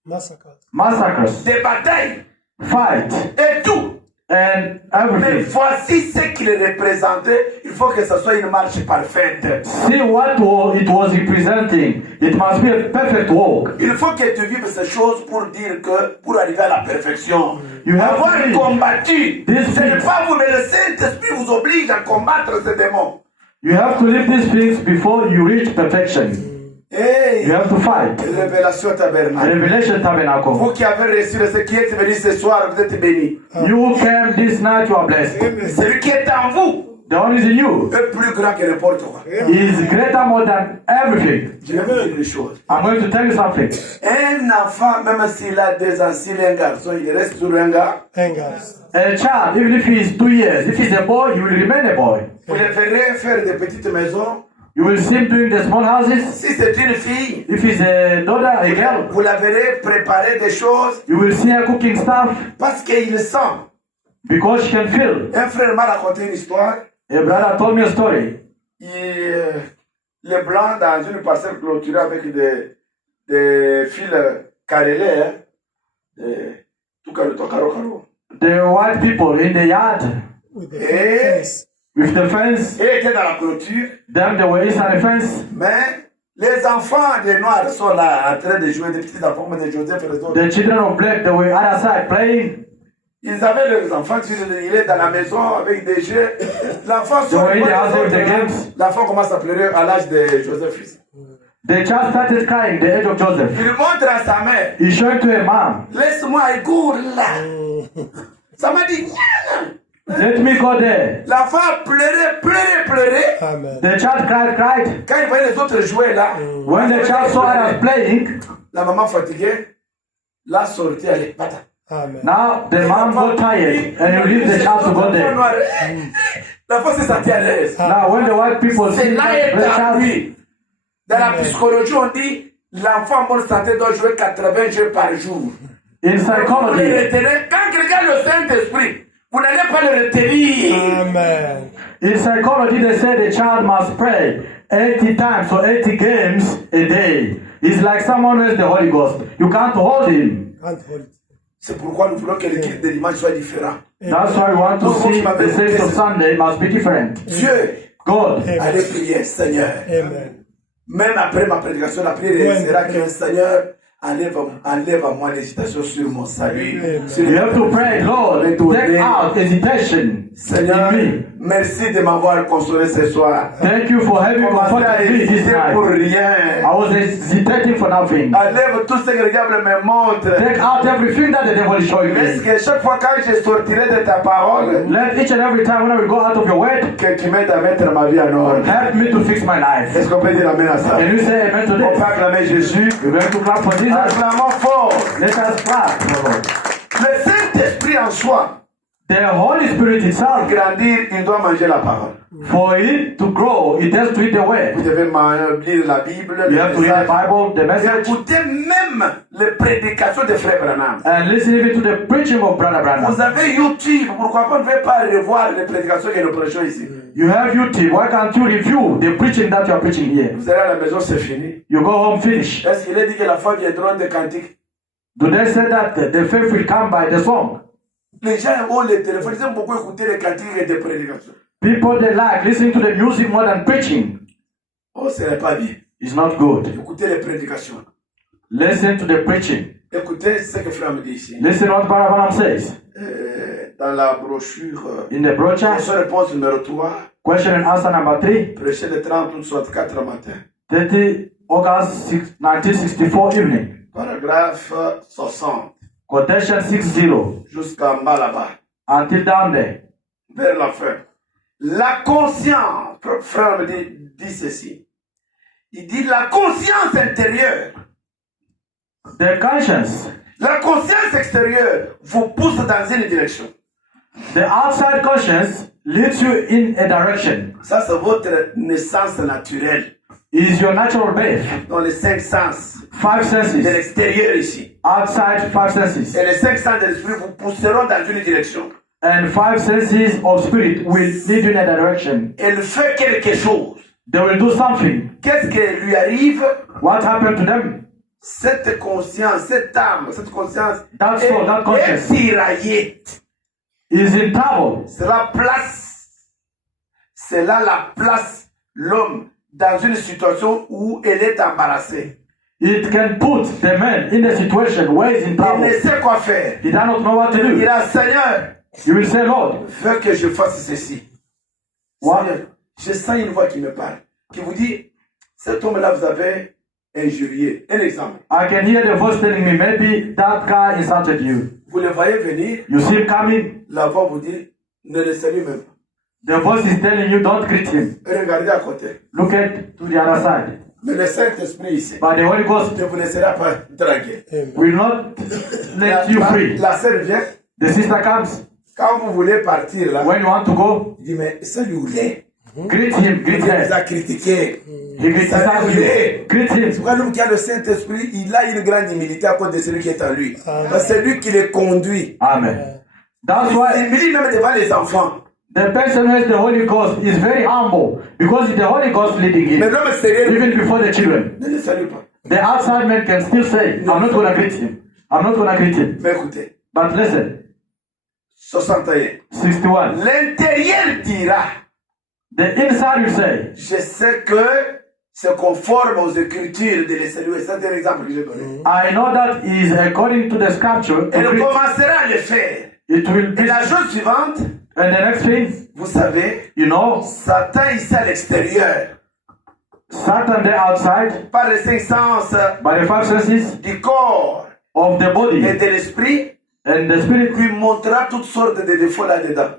Massacre. massacres, des batailles fight, et tout. and Mais everything. voici ce qu'il représentait. Il faut que ce soit une marche parfaite. See what it was representing. It must be a perfect walk. Il faut que tu vives ces choses pour dire que pour arriver à la perfection. You have Avoir to live combattu, these ce n'est things. pas vous, mais le Saint-Esprit vous oblige à combattre ces démons. You have to live these things before you reach perfection. Hey, You have to fight. révélation tabernacle. Revelation Tabernacle. Vous qui avez reçu ce qui est venu ce soir, vous êtes bénis. You came this night, you are blessed. Celui qui est en vous The one is in you est plus grand que n'importe quoi. is greater more than everything. Je vais vous dire une chose. I'm going to tell you something. Un enfant, même s'il a 2 ans, s'il est un garçon, il reste toujours un gars. A child, even if he is 2 years, if he's a boy, he will remain a boy. Vous le verrez faire des petites maisons. You will see him doing the small houses. Si c'est une fille, If he's a daughter, a girl, vous la verrez préparer des choses you will see her cooking stuff parce qu'il sent. because she can feel. Un frère m'a raconté une histoire. A brother told me a story. Les blancs dans une parcelle clôturée avec des fils carrelés, hein, tout carreau. The white people in the yard Et with the fence, ils étaient dans la clôture, them they were inside the fence. mais les enfants des Noirs sont là en train de jouer, des petits enfants comme de Joseph et les autres. The children of black they were other side playing. Ils avaient leurs enfants, il est dans la maison avec des jeux. L'enfant They were in the house with the games. L'enfant commence à pleurer à l'âge de Joseph. The child started crying the age of Joseph. Il montre à sa mère, He showed to a mom, laisse-moi écoute là. Ça m'a dit, Nya. let me go there. L'enfant a pleuré. The child cried. Quand il voyait les autres jouer là, When the child saw others playing, la maman fatiguée l'a sorti, elle est pata. now the mom got tired and he released the child to go there. L'enfant s'est senti à l'aise. Now when the white people C'est see là the est à child, lui. Dans la psychologie, on dit l'enfant en bonne santé doit jouer 80 jeux par jour. in Vous le psychology, retenez. Quand quelqu'un a le Saint-Esprit, vous n'allez pas le retenir. in psychology they say the child must pray 80 times or 80 games a day. He's like someone who has the Holy Ghost. You can't hold him. C'est pourquoi nous voulons que l'équipe de dimanche soit différente. That's why we want to see the service of Sunday must be different. Dieu, God, allez prier, Seigneur. Même après ma prédication, la prière sera que Seigneur, enlève à moi l'hésitation sur mon salut. you have to pray, Lord, take out hesitation Seigneur, in me. merci de m'avoir consolé ce soir. Thank you for having Commencez à comforted me this hésiter pour night. rien. I was hesitating for nothing. Enlève tout ce que le diable me montre. Take out everything that the devil is showing Est-ce me. que chaque fois quand je sortirai de ta parole, Let each and every time when I will go out of your word, que tu m'aides à mettre ma vie en ordre. help me to fix my life. Est-ce qu'on peut dire amen à ça? Can you say amen to On peut this? acclamer Jésus. We're going to clap for Jesus. Acclamons fort. Let us clap, my Lord. Le Saint-Esprit en soi, The Holy Spirit pour itself, grandir, il doit manger la parole. for it to grow, it has to eat the Vous word. devez lire la Bible, You le have to read the message, Bible, the et message, écouter même les prédications de Frère Branham. and listen even to the preaching of Brother Vous Branham. avez YouTube, pourquoi pas ne pouvez pas revoir les prédications que nous prêchons ici? You have YouTube. Why can't you review the preaching that you are preaching here? Vous allez à la maison, c'est fini. You go home, finish. Est-ce qu'il a dit que la foi viendra des cantiques? Do they say that the faith will come by the song? Les gens ont les téléphones, ils aiment beaucoup écouter les cantiques et des prédications. People they like listening to the music more than preaching. Oh, ce n'est pas bien. It's not good. Écoutez les prédications. Listen to the preaching. Écoutez ce que Frère me dit ici. Listen what Brother Branham says. Dans la brochure, In the brochure, question-réponse numéro 3, question and answer number 3, prêché le 30 août 64 matin. 30 August 1964 evening. Paragraphe 60. Quotation 60. Jusqu'en bas là-bas. Until down there. Vers la fin. La conscience, frère me dit ceci. Il dit la conscience intérieure. The conscience, La conscience extérieure vous pousse dans une direction. the outside conscience leads you in a direction. Ça, c'est votre naissance naturelle. Is your natural birth. Dans les 5 sens 5 de senses. l'extérieur ici. Outside 5 senses. Et les 5 sens de l'esprit vous pousseront dans une direction. And 5 senses of spirit will lead you in a direction. Elle fait quelque chose. They will do something. Qu'est-ce qui lui arrive? What happened to them? Cette conscience, cette âme, cette conscience That soul, that conscience est tiraillée. is is in trouble. C'est la place l'homme dans une situation où elle est embarrassée. It can put the man in a situation where he's in Il trouble. ne sait quoi faire. He does not know what to Il do. a Seigneur, You will say, Lord, veux que je fasse ceci. What? Seigneur, je sens une voix qui me parle, qui vous dit, cet homme-là vous avez injurié. Un exemple. I can hear the voice telling me, maybe that guy insulted you. Vous le voyez venir, You see him coming. la voix vous dit, ne le salue même pas. The voice is telling you, don't greet him. Regardez à côté. Look at to the other side. Mais le Saint-Esprit ici But the Holy Ghost ne vous laissera pas tranquille. will not let you free. La sœur vient, The sister comes. quand vous voulez partir là, When you want to go, il dit, mais salut-le. greet him, greet Il vous her. a critiqué. He criticizes you. Greet C'est him. pourquoi l'homme qui a le Saint-Esprit, il a une grande humilité à cause de celui qui est en lui. Parce que c'est lui qui les conduit. Amen. That's why Il humilie même devant les enfants. the person who has the Holy Ghost is very humble because it's the Holy Ghost leading Mais him, l'homme extérieur even before the children. ne le salue pas. The outside man can still say, I'm not going to greet him. I'm not going to greet him. Mais écoutez, But listen, 61. 61. L'intérieur dira, The inside will say, je sais que c'est conforme aux Écritures de les saluer. C'est un exemple que j'ai donné. I know that is according to the scripture. to Elle greet. commencera à le faire. It will Et be. la chose suivante, And the next thing, vous savez, you know, Satan ici à l'extérieur, Satan the outside, par les cinq sens by the five senses du corps of the et body de l'esprit, and the spirit, lui montrera toutes sortes de défauts là-dedans.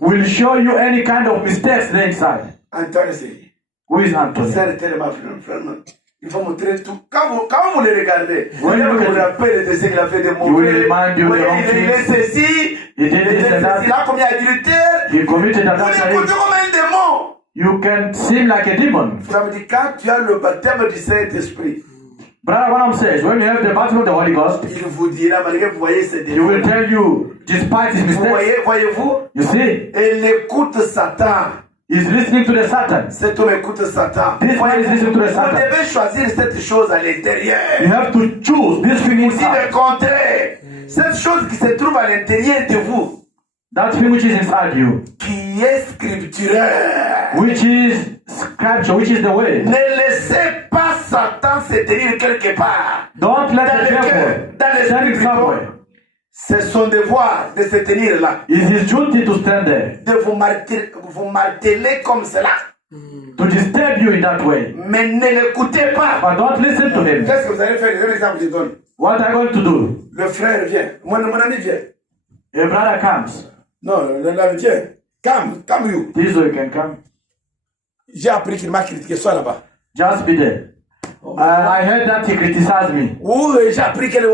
will show you any kind of mistakes there inside. Antoine, c'est Who is Anthony? c'est tellement vraiment. Il faut montrer tout. Quand vous le regardez, Oui, vous oui. vous rappelez de ce qu'il a fait de will mauvais. remind you Oui, the wrong il est things. ceci, He did this and that. il a commis adultère. He committed Vous l'écoutez adultery. comme un démon. You can seem like a demon. Ça veut dire quand tu as le baptême du Saint-Esprit, Brother Branham says, when you have the baptism of the Holy Ghost, il vous dira, malgré que vous voyez ces he will défauts. tell you, despite his Vous mistakes, voyez-vous? you see, Il écoute Satan. he's listening to the Satan. Cet homme écoute Satan. This man is listening to the Vous Satan. devez choisir cette chose à You l'intérieur. have to choose this thing Si le inside. contraire, cette chose qui se trouve à l'intérieur de vous, That thing which is inside you, qui est scripturaire, which is scripture, which is the way. ne laissez pas Satan se tenir quelque part. Don't let Dans the le cœur, devil dans stand l'esprit it plutôt. somewhere. C'est son devoir de se tenir là, It's his duty to stand there, de vous marteler comme cela. to disturb you in that way. Mais ne l'écoutez pas. But don't listen to him. Qu'est-ce que vous allez faire? Un exemple que je donne. What are you going to do? Le frère vient, mon ami vient. A brother comes. Non, l'ami vient. Come you. This way you can come. J'ai appris qu'il m'a critiqué, sois là-bas. Just be there. I heard that he criticized me. Ou j'ai appris qu'il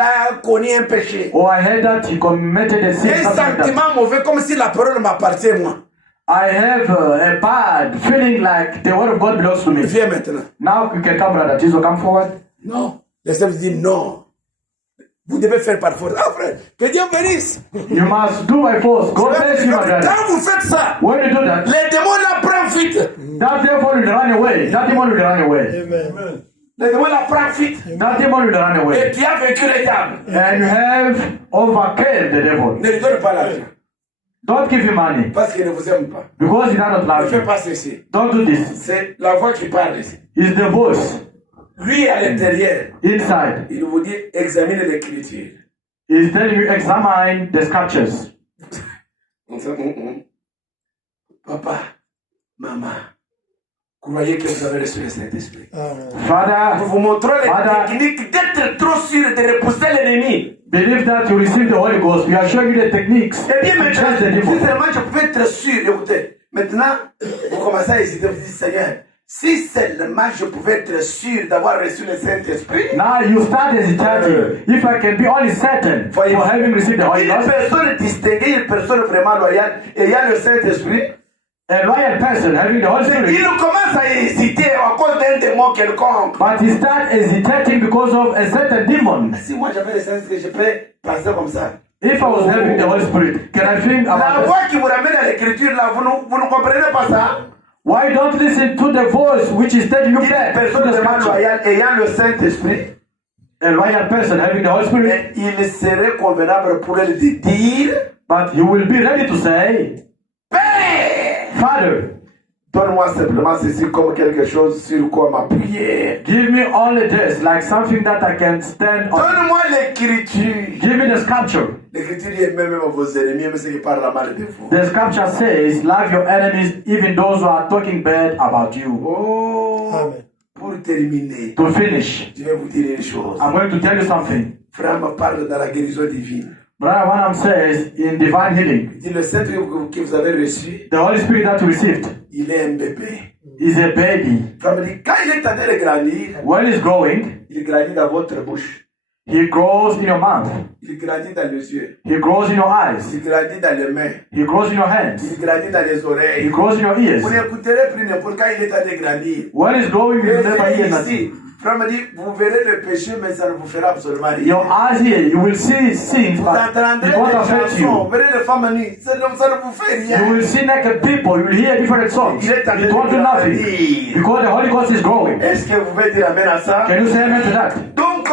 a connu un péché. Or I heard that he committed a sin. Un something like that. sentiment mauvais, comme si la parole m'appartient, moi. I have a bad feeling like the word of God belongs to me. Viens maintenant. Now you can come, brother. Jesus, come forward. Non. Le Seigneur dit non. Vous devez faire par force. Ah, frère, que Dieu bénisse. You must do by force. God bless you, my brother. Quand vous faites ça, When you do that, les démons la prennent vite. that devil will run away. That demon will run away. Amen. Les démons la prennent vite. That demon will run Et away. tu as vaincu les diables. And you have overcame the devil. Ne lui donne pas l'argent. Don't give him money Parce qu'il ne vous aime pas. because he does not Ne love fais you. pas ceci. Don't do this. C'est la voix qui parle ici. It's the voice Lui, à l'intérieur, inside. il vous dit examine l'écriture. He's telling you examine the scriptures. Papa, maman, croyez que vous avez reçu le Saint-Esprit. Nous Father, vous montrons les Father, techniques d'être trop sûr de repousser l'ennemi. believe that you receive the Holy Ghost. We are showing you the techniques Eh bien, to maintenant, chase the si demon. seulement je pouvais être sûr, écoutez, maintenant, vous commencez à hésiter, vous dites, Seigneur, si seulement je pouvais être sûr d'avoir reçu le Saint-Esprit, Now you start hesitating. If I can be only certain for having received the Holy une Ghost, personne distinguée, une personne vraiment loyale, ayant le Saint-Esprit, a loyal person having the Holy il Spirit, commence à hésiter à cause d'un démon quelconque. but he start hesitating because of a certain demon. Si moi j'avais le Saint-Esprit, je peux penser comme ça. If I was having the Holy Spirit, can I think La about this? voix qui vous ramène à l'écriture, là, vous ne comprenez pas ça. Why don't listen to the voice which is telling you Une that? To personne the vraiment scripture. loyale ayant le Saint-Esprit, a loyal person having the Holy Spirit, mais il serait convenable pour elle de dire, but you will be ready to say, Père, Father, donne-moi simplement ceci comme quelque chose sur quoi m'appuyer. give me only this, like something that I can stand on. Donne-moi l'écriture. Give me the scripture. L'écriture dit aimez même vos ennemis, même ceux qui parlent mal de vous. The scripture says, love your enemies, even those who are talking bad about you. Oh, Amen. pour terminer, To finish, je vais vous dire une chose. I'm going to tell you something. Frère me parle dans la guérison divine. Brother Branham says, in divine healing, Il dit le Saint-Esprit que vous avez reçu, the Holy Spirit that you received il est un bébé. is a baby. Frère me dit, quand il est en train de grandir, When he's growing, il grandit dans votre bouche. he grows in your mouth. Il grandit dans les yeux. He grows in your eyes. Il grandit dans les mains. He grows in your hands. Il grandit dans les He oreilles. grows in your ears. Vous n'écouterez plus n'importe quand il est en train de grandir. When he's growing, you will never hear Ici, nothing. frère me dit, vous verrez le péché, mais ça ne vous fera absolument rien. Your eyes here, you will see sins, Vous but entendrez it won't des affect chansons, you. vous verrez les femmes nues, ça ne vous fait You rien. will see naked people, you will hear different songs. Il est en train It won't do de nothing. grandir. Because the Holy Ghost is growing. Est-ce que vous pouvez dire amen à ça? Can you say amen to that? Donc,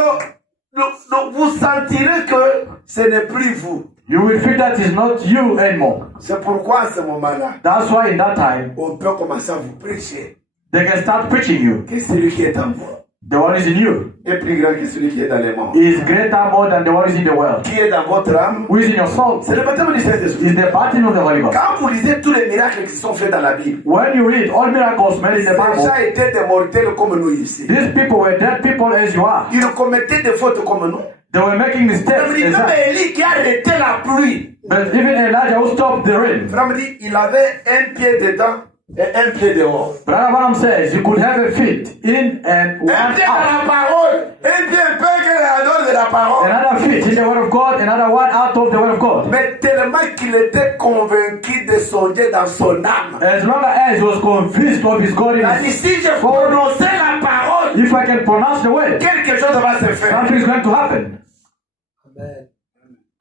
vous sentirez que ce n'est plus vous. You will feel that it's not you anymore. C'est pourquoi à ce moment-là, That's why in that time, on peut commencer à vous prêcher they can start preaching you. que celui qui est en vous The one is in you est plus grand que celui qui est dans les mondes. is greater more than the one is in the world. Qui est dans votre âme, Who is in your soul c'est le baptême du Saint-Esprit. is the baptism of the Holy Ghost. Quand vous lisez tous les miracles qui sont faits dans la Bible, When you read all miracles made in the ces Bible, gens étaient des mortels comme nous ici. these people were dead people as you are. Ils commettaient des fautes comme nous. They were making mistakes. Frère me dit, as même us. Élie qui a arrêté la pluie, But even Elijah who stopped the rain. frère me dit, il avait un pied dedans et un pied dehors. Brother Branham says you could have a feet in and one Un pied dans out. la parole, un pied un peu que la dehors de la parole. Another feet in the word of God, another one out of the word of God. Mais tellement qu'il était convaincu de son Dieu dans son âme. As long as he was convinced of his God Il in a dit, his si je prononçais la parole, if I can pronounce the word, quelque chose va se faire. something is going to happen.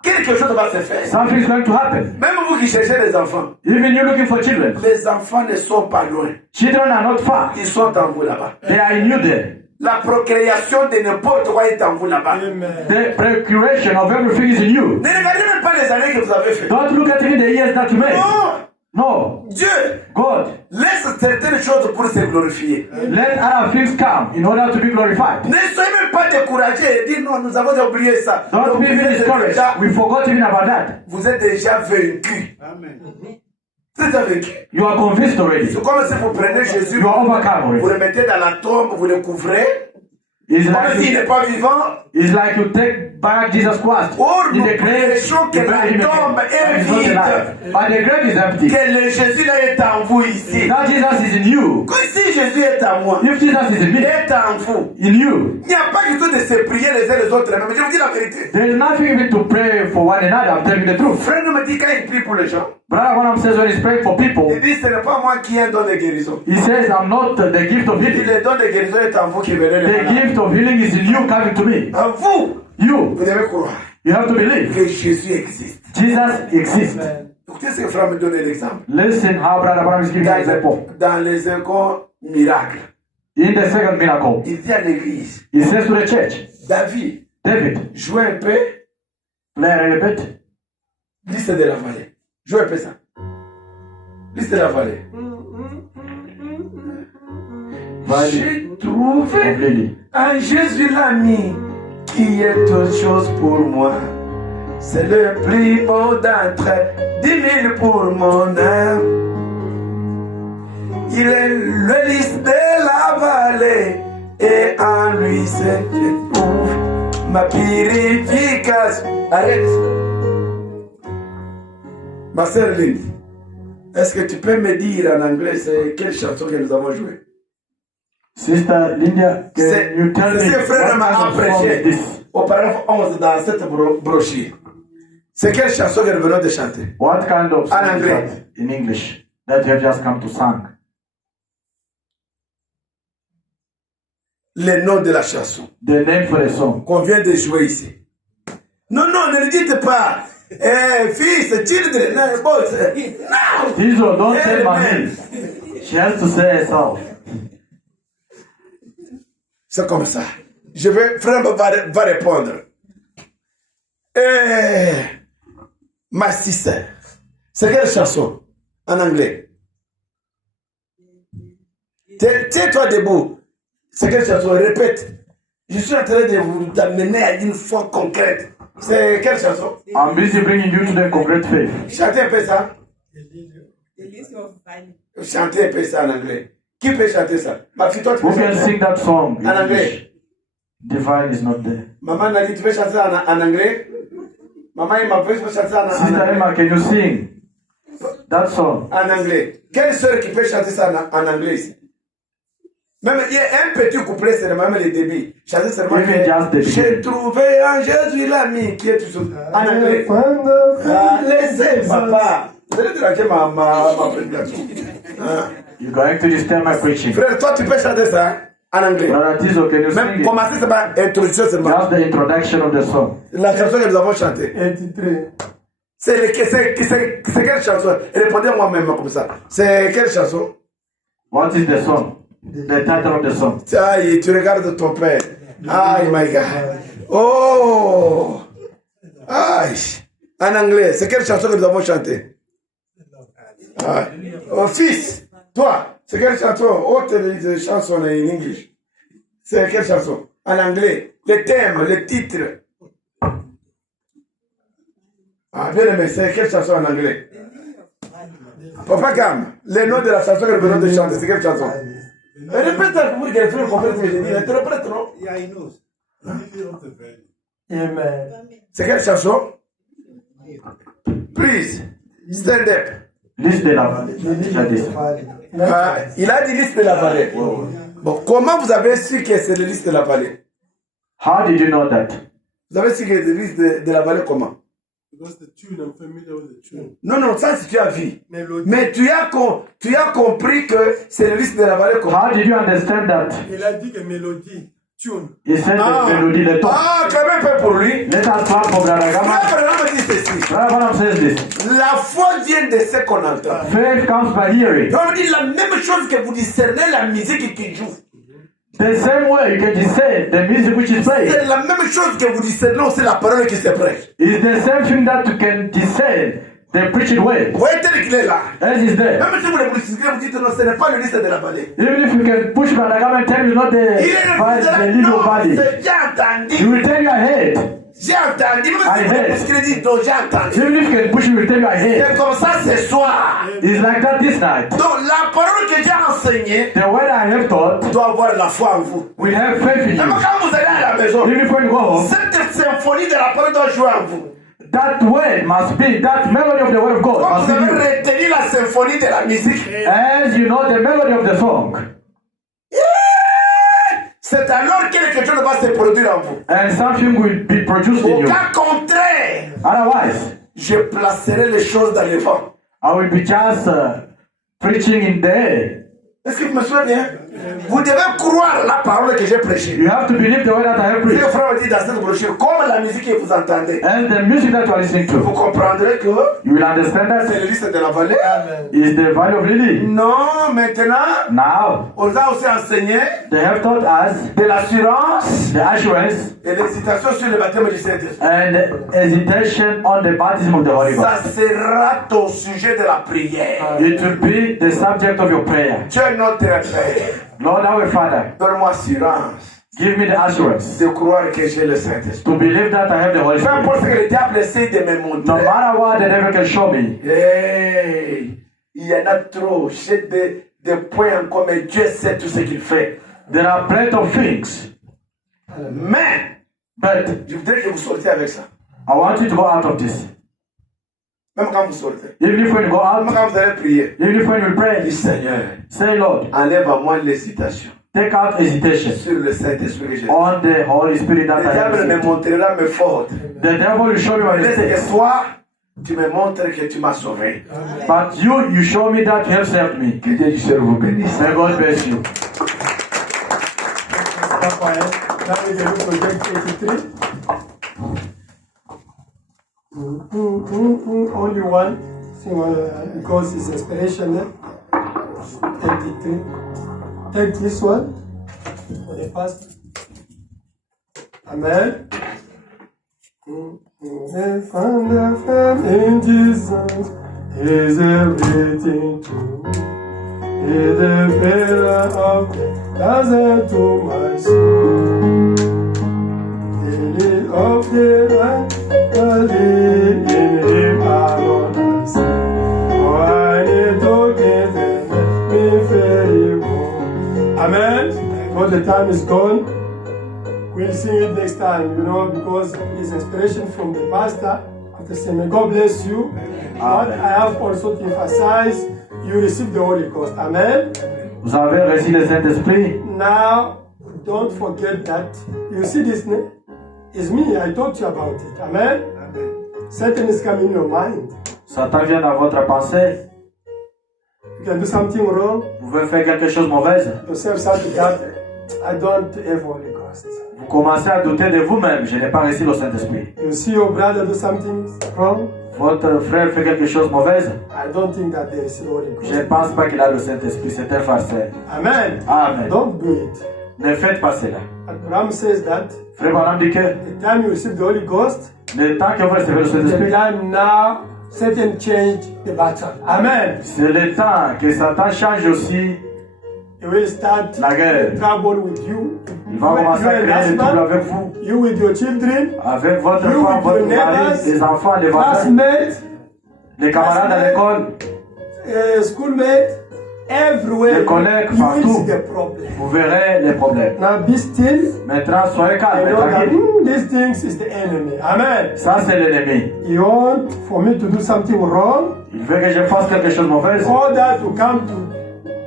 Quelque chose va se faire. Something is going to happen. Même vous qui cherchez les enfants, Even you looking for children. les enfants ne sont pas loin. Children are not far. Ils sont en vous là-bas. They are in you there. La procréation de n'importe quoi est en vous là-bas. The procuration of everything is in you. Ne regardez même pas les années que vous avez fait. Don't look at even the years that you made. Non! No. Dieu God, laisse certaines choses pour se glorifier. let other things come in order to be glorified. Ne soyez même pas découragés et dire non, nous avons oublié ça. Don't Donc, be even discouraged. We forgot even about that. vous êtes déjà vaincu. Amen. Vous êtes déjà vaincu. You are convinced already. C'est comme si vous prenez Jésus, You are overcome vous already. le mettez dans la tombe, vous le couvrez. It's Comme like s'il you, n'est pas vivant. it's like you take back Jesus Christ Or, in nous the grave. prêchons que You bury him la tombe again. est And he's not vide. alive. But the grave is empty. Que le Jésus là est en vous ici. Now Jesus is in you. Que si Jésus est en moi, If Jesus is in il me, est en vous. in you, Il n'y a pas du tout de se prier les uns les autres. Mais je vous dis la vérité. there is nothing even to pray for one another. I'm telling you the truth. Frère me dit quand il prie pour les gens, Brother Branham says when he's praying for people, il dit ce n'est pas moi qui ai un don de guérison. he says, I'm not the gift of Il dit healing. le don de guérison est en vous qui venez les The malades. gift of healing is in you coming to me. En vous, You, vous devez croire you have to believe. que Jésus existe. Jesus exists. Écoutez ce que frère me donne l'exemple. Listen how Brother Branham is giving an example. Dans les écoles miracles, In the second miracle, il dit à l'église, he says to the church, David, David, joue un peu play a little bit. liste de la vallée. Joue un peu ça. Liste de la vallée. Valley J'ai of trouvé Lily. en Jésus l'ami qui est toute chose pour moi. C'est le plus beau d'entre 10 000 pour mon âme. Il est le lys de la vallée et en lui c'est que je trouve ma purification. Arrête. Ma sœur Lynn, est-ce que tu peux me dire en anglais c'est quelle chanson que nous avons jouée? Sister Linda, can you tell me C'est frère m'a what kind of song is apprécié this? au paragraphe 11 dans cette brochure. C'est quelle chanson que nous venons de chanter? What kind of song is anglais. that in English that you have just come to sing? Le nom de la chanson The name for the song. qu'on vient de jouer ici. Non, non, ne le dites pas. Fils, children, boys. No! Tizo, don't tell my Amen. name. She has to say herself. C'est comme ça. Frère va répondre. Ma sister, c'est quelle chanson en anglais? Tiens-toi debout. C'est quelle chanson? Répète. Je suis en train de vous amener à une foi concrète. C'est quelle chanson? I'm busy bringing you to the concrete faith. Chantez un peu ça. Chantez un peu ça en anglais. Qui peut chanter ça? Ma fille, toi, tu peux Who can chanter sing that song in en anglais? English? Divine is not there. Maman Nali, tu peux chanter ça en anglais? Maman Emma, tu peux chanter ça en Sister anglais? Emma, can you sing that song? En anglais. Quelle sœur qui peut chanter ça en anglais ici? Même il y a un petit couplet, c'est même les débuts. Chanter seulement. Even just the J'ai beginning. trouvé en Jésus l'ami qui est toujours en anglais. Laissez papa. Vous allez traquer ma prédication. You're going to disturb my preaching. Frère, toi tu peux chanter ça en anglais. Brother Tizo, can you sing Même it? commencer c'est par introduction seulement. Just the introduction of the song. La chanson que nous avons chantée. Intitulé. C'est quelle chanson? Répondez-moi même comme ça. C'est quelle chanson? What is the song? The title of the song. Aïe, tu regardes ton père. Aïe, my God. Oh! Aïe! En anglais, c'est quelle chanson que nous avons chantée? Oh, fils, toi, c'est quelle chanson? Autre chanson en English. C'est quelle chanson? En anglais. Le thème, le titre. Ah, bien aimé, c'est quelle chanson en anglais? Papa Gam, le nom de la chanson que nous venons de chanter, c'est quelle chanson? Répète pour que les frères comprennent ce que j'ai dit. Interprète, non? Yeah, he knows. Amen. C'est quelle chanson? Please, stand up. Liste de la vallée. Il a dit liste de la vallée. Bon, comment vous avez su que c'est le liste de la vallée? How did you know that? Vous avez su que c'est le liste de la vallée comment? Because the tune, I'm familiar with the tune. Non, ça c'est tu as vu. Mais tu as compris que c'est le liste de la vallée comment? How did you understand that? Il a dit que mélodie, tune. He said the melody, the tone. Ah, quand même pas pour lui. Let us clap for Brother Gama. Frère, dit ceci. Brother Branham says this. La foi vient de ce qu'on entend. Faith comes by hearing. Donc, on dit la même chose que vous discernez la musique qui joue. The same way you can discern the music which is played. C'est la même chose que vous discernez aussi la parole qui se prêche. It's the same thing that you can discern the preaching way. Vous voyez tel qu'il est là. As is there. Même si vous le discutez, vous dites non, ce n'est pas le liste de la vallée. Even if you can push Brother Gama and tell you not Il the est little non, body. c'est j'ai entendu. He will tell you ahead. J'ai entendu. Même si vous le discutez, donc j'ai entendu. Even if you can push, he will tell you ahead. C'est comme ça ce soir. It's like that this night. Donc la parole que j'ai enseignée The word I have taught doit avoir la foi en vous. will have faith in Même you. quand vous allez à la maison, Even if when you go home, cette symphonie de la parole doit jouer en vous. that word must be, that melody of the word of God Quand must vous be avez you. retenu la symphonie de la musique, As you know the melody of the song. c'est alors que quelque chose va se produire en vous. And something will be produced in Au you. cas contraire, Otherwise, je placerai les choses dans le vent. I will be just preaching in the air. Est-ce que vous me souvenez bien? Vous devez croire la parole que j'ai prêchée. You have to believe the word that I have Le preached. frère me dit dans cette brochure, comme la musique que vous entendez, And the music that you are listening vous to, comprendrez que you will understand c'est that le liste de la vallée. is the valley of Lily. Non, maintenant, Now, on a aussi enseigné they have taught us de l'assurance the assurance et l'hésitation sur le baptême du Saint-Esprit. and hesitation on the baptism of the Holy Ça Ghost. sera ton sujet de la prière. It will be the subject of your prayer. Dieu notre Père, Lord, our Father, donne-moi assurance give me the assurance de croire que j'ai le Saint-Esprit. to believe that I have the Holy Peu Spirit. importe ce que le diable essaie de me No montrer. matter what the devil can show me, Hey, il y en a trop. J'ai des points en commun. Dieu sait tout ce qu'il fait. there are plenty of things, Mais, but je voudrais que vous sortiez avec ça. I want you to go out of this. Même quand vous sortez. Even if when you go Même out, quand vous allez prier. even if when you Dis pray, Seigneur, say, Lord, enlève à moi l'hésitation take out hesitation sur le Saint-Esprit que j'ai. on the Holy Spirit that Le I diable have. me montrera mes fautes. The devil will show me my Mais mistakes, ce soir, tu me montres que tu m'as sauvé. but you show me that you have saved me. Que Dieu du ciel vous bénisse. May God bless you. That is a new project 83. Only one, because it's inspirational. 83. Take this one for the first. Amen. Find a friend in Jesus is everything to me. He's the pillar of the desert to my soul. Lily of the valley, in Him alone I see. Oh, I need to give me very well. Amen. But the time is gone. We'll sing it next time, because it's inspiration from the pastor. After saying, may God bless you. But I have also to emphasize, you receive the Holy Ghost. Amen. Vous avez reçu le Saint-Esprit. Now, don't forget that. You see this? It's me. I talked to you about it. Amen. Satan is coming in your mind. Satan vient dans votre pensée. You can do something wrong. Vous pouvez faire quelque chose de mauvaise. Yourself start to doubt. I don't have Holy Ghost. Vous commencez à douter de vous-même. Je n'ai pas reçu le Saint-Esprit. You see your brother do something wrong. Votre frère fait quelque chose de mauvaise. I don't think that there is Holy Ghost. Je ne pense pas qu'il a le Saint-Esprit. C'est un farceur. Amen. Amen. Don't do it. Ne faites pas cela. Abraham says that Frère Branham dit que the time you receive the Holy Ghost, le temps que vous recevez le the Saint-Esprit, time now Satan change the battle. Amen. c'est le temps que Satan change aussi. He will start La guerre. trouble with you. Il va commencer à créer des troubles avec vous, You with your children, avec votre You femme, with votre your mari, neighbors, les enfants, les voisins, classmates, les camarades à l'école, schoolmates, everywhere. Les collègues You will partout. see the problem. vous verrez les problèmes. Now be still. Maintenant, soyez I calme, know that tranquille. these things is the enemy. Amen. Ça, c'est l'ennemi. You want for me to do something wrong, Il veut que je fasse quelque chose de mauvais order to come to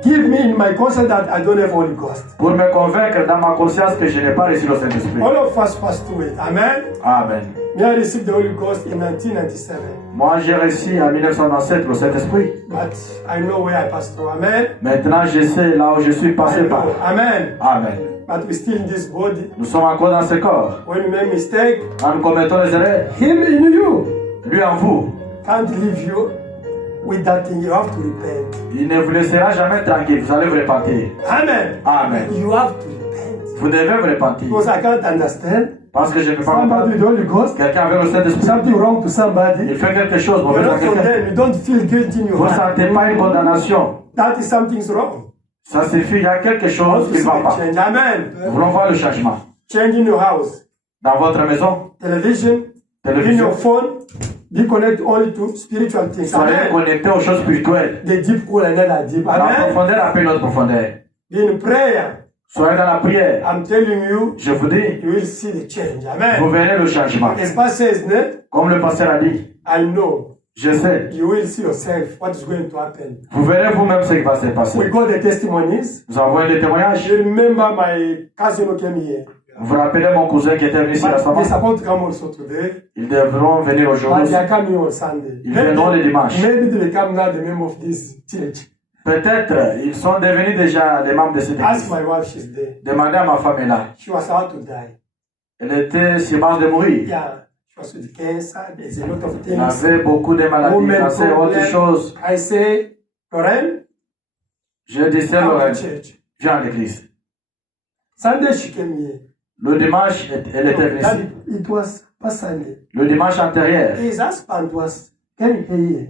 give me in my conscience that I don't have Holy Ghost. pour me convaincre dans ma conscience que je n'ai pas reçu le Saint-Esprit. All of us pass through it. Amen. Amen. Me, I received the Holy Ghost in 1997, Moi, j'ai reçu en 1997 le Saint-Esprit. but I know where I passed through. Amen. Maintenant, je sais là où je suis I passé par. know. Amen. Amen. But we still in this body. Nous sommes encore dans ce corps. When we make mistake, Quand nous commettons les erreurs, Him in you lui en vous, can't leave you with that thing. You have to repent. il ne vous laissera jamais tranquille. Vous allez vous repentir. Amen. Amen. You have to repent. Vous devez vous repentir. Because I can't understand Parce que je ne peux pas somebody comprendre. with the Holy Ghost, Quelqu'un avec le Saint-Esprit, something wrong to somebody. il fait quelque chose de You're mauvais à not quelqu'un. condemned. You don't feel guilty in your Vous ne heart. sentez pas une condamnation. That is something's wrong. Ça suffit, il y a quelque chose To qui see ne va the pas. change. Amen. Nous voulons voir le changement. Change in your house, Dans votre maison, television, in télévision, your phone. Be connected only to spiritual things. soyez Amen. connectés aux choses spirituelles. The deep call another deep. La Amen. profondeur appelle notre profondeur. Be in prayer. Soyez dans la prière. I'm telling you, Je vous dis, you will see the change. vous Amen. verrez le changement. As pastor says, Comme le pasteur a dit, I know je sais, you will see yourself what is going to happen. vous verrez vous-même ce qui va se We passer. got the testimonies. Nous avons des témoignages. You remember my cousin who came here. Vous vous rappelez mon cousin qui était venu ici But récemment? they're supposed to come also today. Ils devront venir But aujourd'hui. they are coming on Sunday. Ils viendront le dimanche. Maybe they become now the member of this church. Peut-être ils sont devenus déjà des membres de cette Ask église. my wife, she's there. Demandez à ma femme est là. She was about to die. Elle était sur base de mourir. Yeah, she was with cancer. There's a lot of Elle things. avait beaucoup de maladies, Women cancer, autre problem. chose. I say, Lauren, Je disais, come Lorraine, to church. viens à l'église. Sunday she came here. Le dimanche, elle était venue That ici. it was pas Sunday. Le dimanche antérieur, His husband was came here.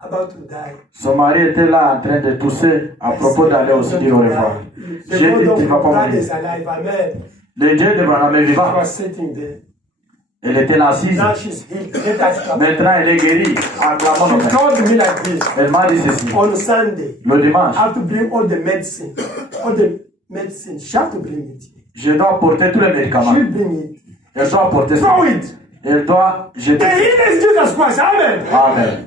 About to die. son mari était là en train de tousser à propos d'aller aussi dire au revoir. The J'ai dit God qu'il of va pas God mourir. is alive. Amen. Le Dieu de Branham est She vivant. was sitting there. Elle était là assise. Now she's healed. Let us come. Maintenant, elle est guérie. Acclamons nos She mains. told me like this. Elle m'a dit ceci. On Sunday, Le dimanche, I have to bring all the medicine. All the medicine. She have to bring it. je dois porter tous les médicaments. She'll bring it. Elle doit porter ça. Throw it. Elle doit The jeter. healer is Jesus Christ. Amen. Amen.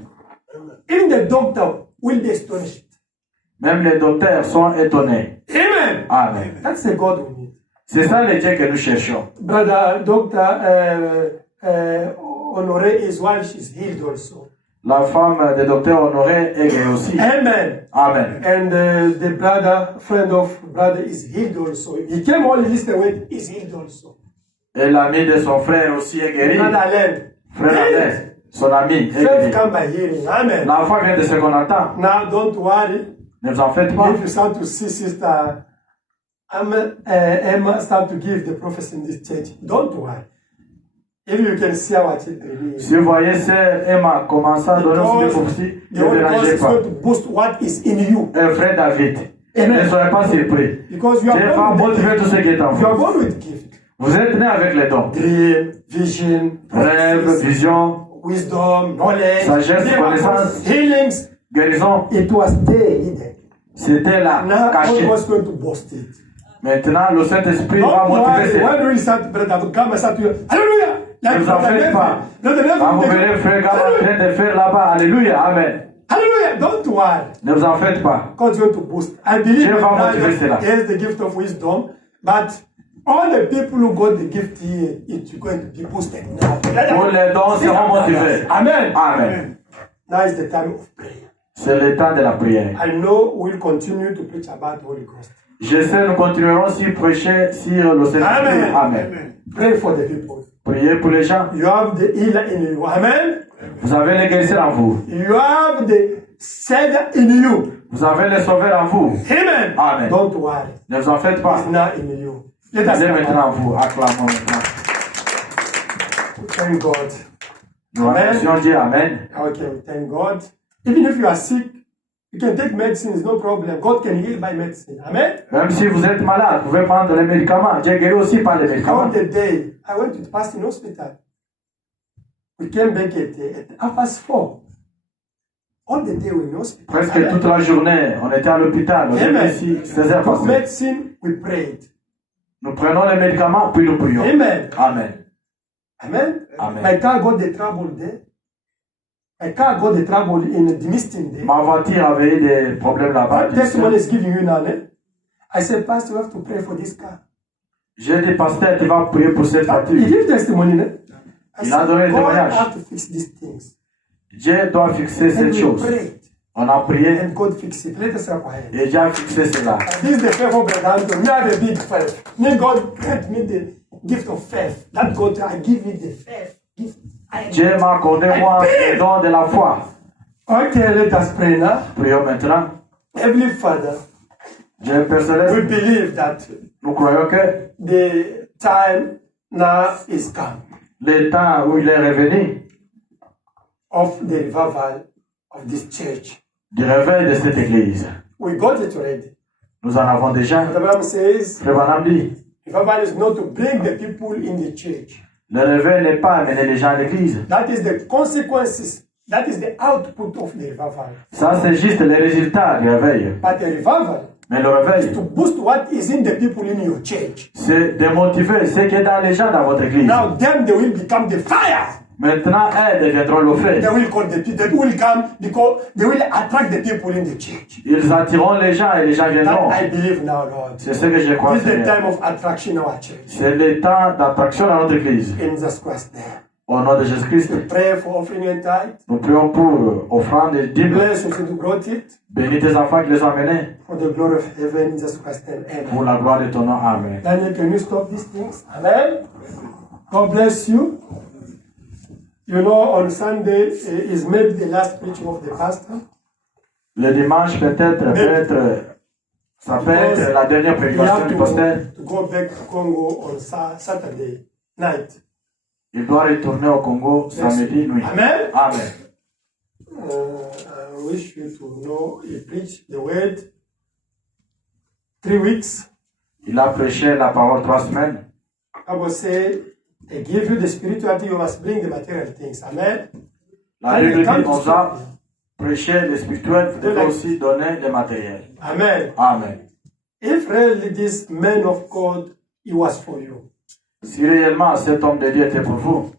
Even the doctor will be astonished. Même les docteurs sont étonnés. Amen. Amen. That's the God we need. C'est ça le Dieu que nous cherchons. Brother Doctor Honoré, his wife, she's healed also. La femme du docteur Honoré est guérie aussi. Amen. Amen. And the brother, friend of brother, is healed also. He came only listening with, is healed also. Et l'ami de son frère aussi est guéri. Brother Alain. Frère Alain, son ami est Faith guéri. come by hearing. Amen. La foi vient de ce qu'on entend. Now don't worry. Ne vous en faites pas. If you start to see Sister Emma start to give the prophecy in this church. Don't worry. If you can see our children Si vous voyez Sœur Emma commencer à donner aussi des prophéties, the ne Holy dérangez Ghost is pas. going to boost what is in you. Frère David, Amen. ne soyez pas surpris. Because you Dieu va are born with motiver tout ce qui est en you are vous. born with gift. Vous êtes né avec les dons. Dream, vision, Rêve, prophecies, vision, wisdom, knowledge, Sagesse, miracles, connaissance. healings. guérison. It was there hidden. C'était là, Now caché. God was going to boost it. Maintenant, le Saint-Esprit va Don't motiver worry. ces... When we start, brother, come and start to hallelujah. Ne vous en faites pas. Quand vous verrez frère Gab en train de faire là-bas, alléluia, amen. Hallelujah. Don't worry. Ne vous en faites pas. God's going to boost. I believe Dieu va motiver cela. that he has the gift of wisdom, but all the people who got the gift here, it's going to be boosted now. Tous les dons seront motivés. Amen. Amen. Now is the time of prayer. C'est le temps de la prière. I know we'll continue to preach about the Holy Ghost. Je sais, nous continuerons aussi prêcher sur le Saint-Esprit. Amen. Amen. Pray for the people. Priez pour les gens. You have the healer in you. Amen. Vous avez les guérisseurs en vous. You have the Savior in you. Vous avez les sauveurs en vous. Amen. Amen. Don't worry. Ne vous en faites pas. It's now in you. Let Il us est maintenant en vous. Acclamons maintenant. thank God. Nous remercions Dieu. Amen. Okay, we thank God. Even if you are sick, you can take medicine, it's no problem. God can heal by medicine. Amen. Même si vous êtes malade, vous pouvez prendre les médicaments. Dieu guérit aussi par les médicaments. On the day I went to the Pastor Hospital, we came back at 4:30. All the day we were in hospital. Presque Amen. toute la journée, on était à l'hôpital. On Amen. était ici, 16h For passées. medicine, we prayed. Nous prenons les médicaments, puis nous prions. Amen. Amen. Amen. Amen. My car got the trouble there. My car got the trouble in the misting there. Ma voiture avait eu des problèmes là-bas. What testimony is giving you now? I said, Pastor, you have to pray for this car. J'ai des pasteurs qui vont prier pour cette He voiture. gave testimony. I Il a said, donné le God témoignage. have to fix these things. Dieu doit fixer And cette we chose. prayed, On a prié and God fixed it. Let us have a hand. et Dieu a fixé cela. This is the faith of Brother Anton. Me have a big faith. May God grant me the gift of faith. That God, I give you the faith. Dieu m'a accordé moi le don de la foi. Okay, let us pray now. Prions maintenant. Heavenly Father, Dieu Père we Céleste, believe that nous croyons que the time now is come le temps où il est revenu of the revival of this church. du réveil de cette église. We got it already. Nous en avons déjà. The Bible says Frère Branham dit, revival is not to bring the people in the church. le réveil n'est pas amener les gens à l'église. That is the consequences. That is the output of the revival. Ça, c'est juste les résultats du réveil. But the revival Mais le réveil, to boost what is in the people in your church. c'est de motiver ce qui est dans les gens dans votre église. Now them they will become the fire. Maintenant, elles deviendront le feu. They will call the people. They will come because they will attract the people in the church. Ils attireront les gens et les gens viendront. That I believe now, Lord. C'est ce que je crois. This is the Seigneur. time of attraction in our church. C'est le temps d'attraction dans notre église. In Jesus Christ's name. Au nom de Jésus-Christ, We pray for offering and tithe. nous prions pour offrande et dîmes. Bless those who brought it. Bénis tes enfants qui les ont amenés. For the glory of heaven in Jesus Christ's name. Pour Amen. la gloire de ton nom. Amen. Daniel, can you stop these things? Amen. God bless you. You know, on Sunday is maybe the last preaching of the pastor. Le dimanche, ça peut être la dernière We prédication have du pasteur. to go back to Congo on Saturday night. Il doit retourner au Congo samedi nuit. Amen. Amen. I wish you to know he preached the word 3 weeks. Il a prêché la parole 3 semaines. I will say, I give you the spirituality, you must bring the material things. Amen. La Bible dit, on doit prêcher le spirituel, vous devez aussi donner le matériel. Amen. Amen. If really this man of God, he was for you. Si réellement cet homme de Dieu était pour vous,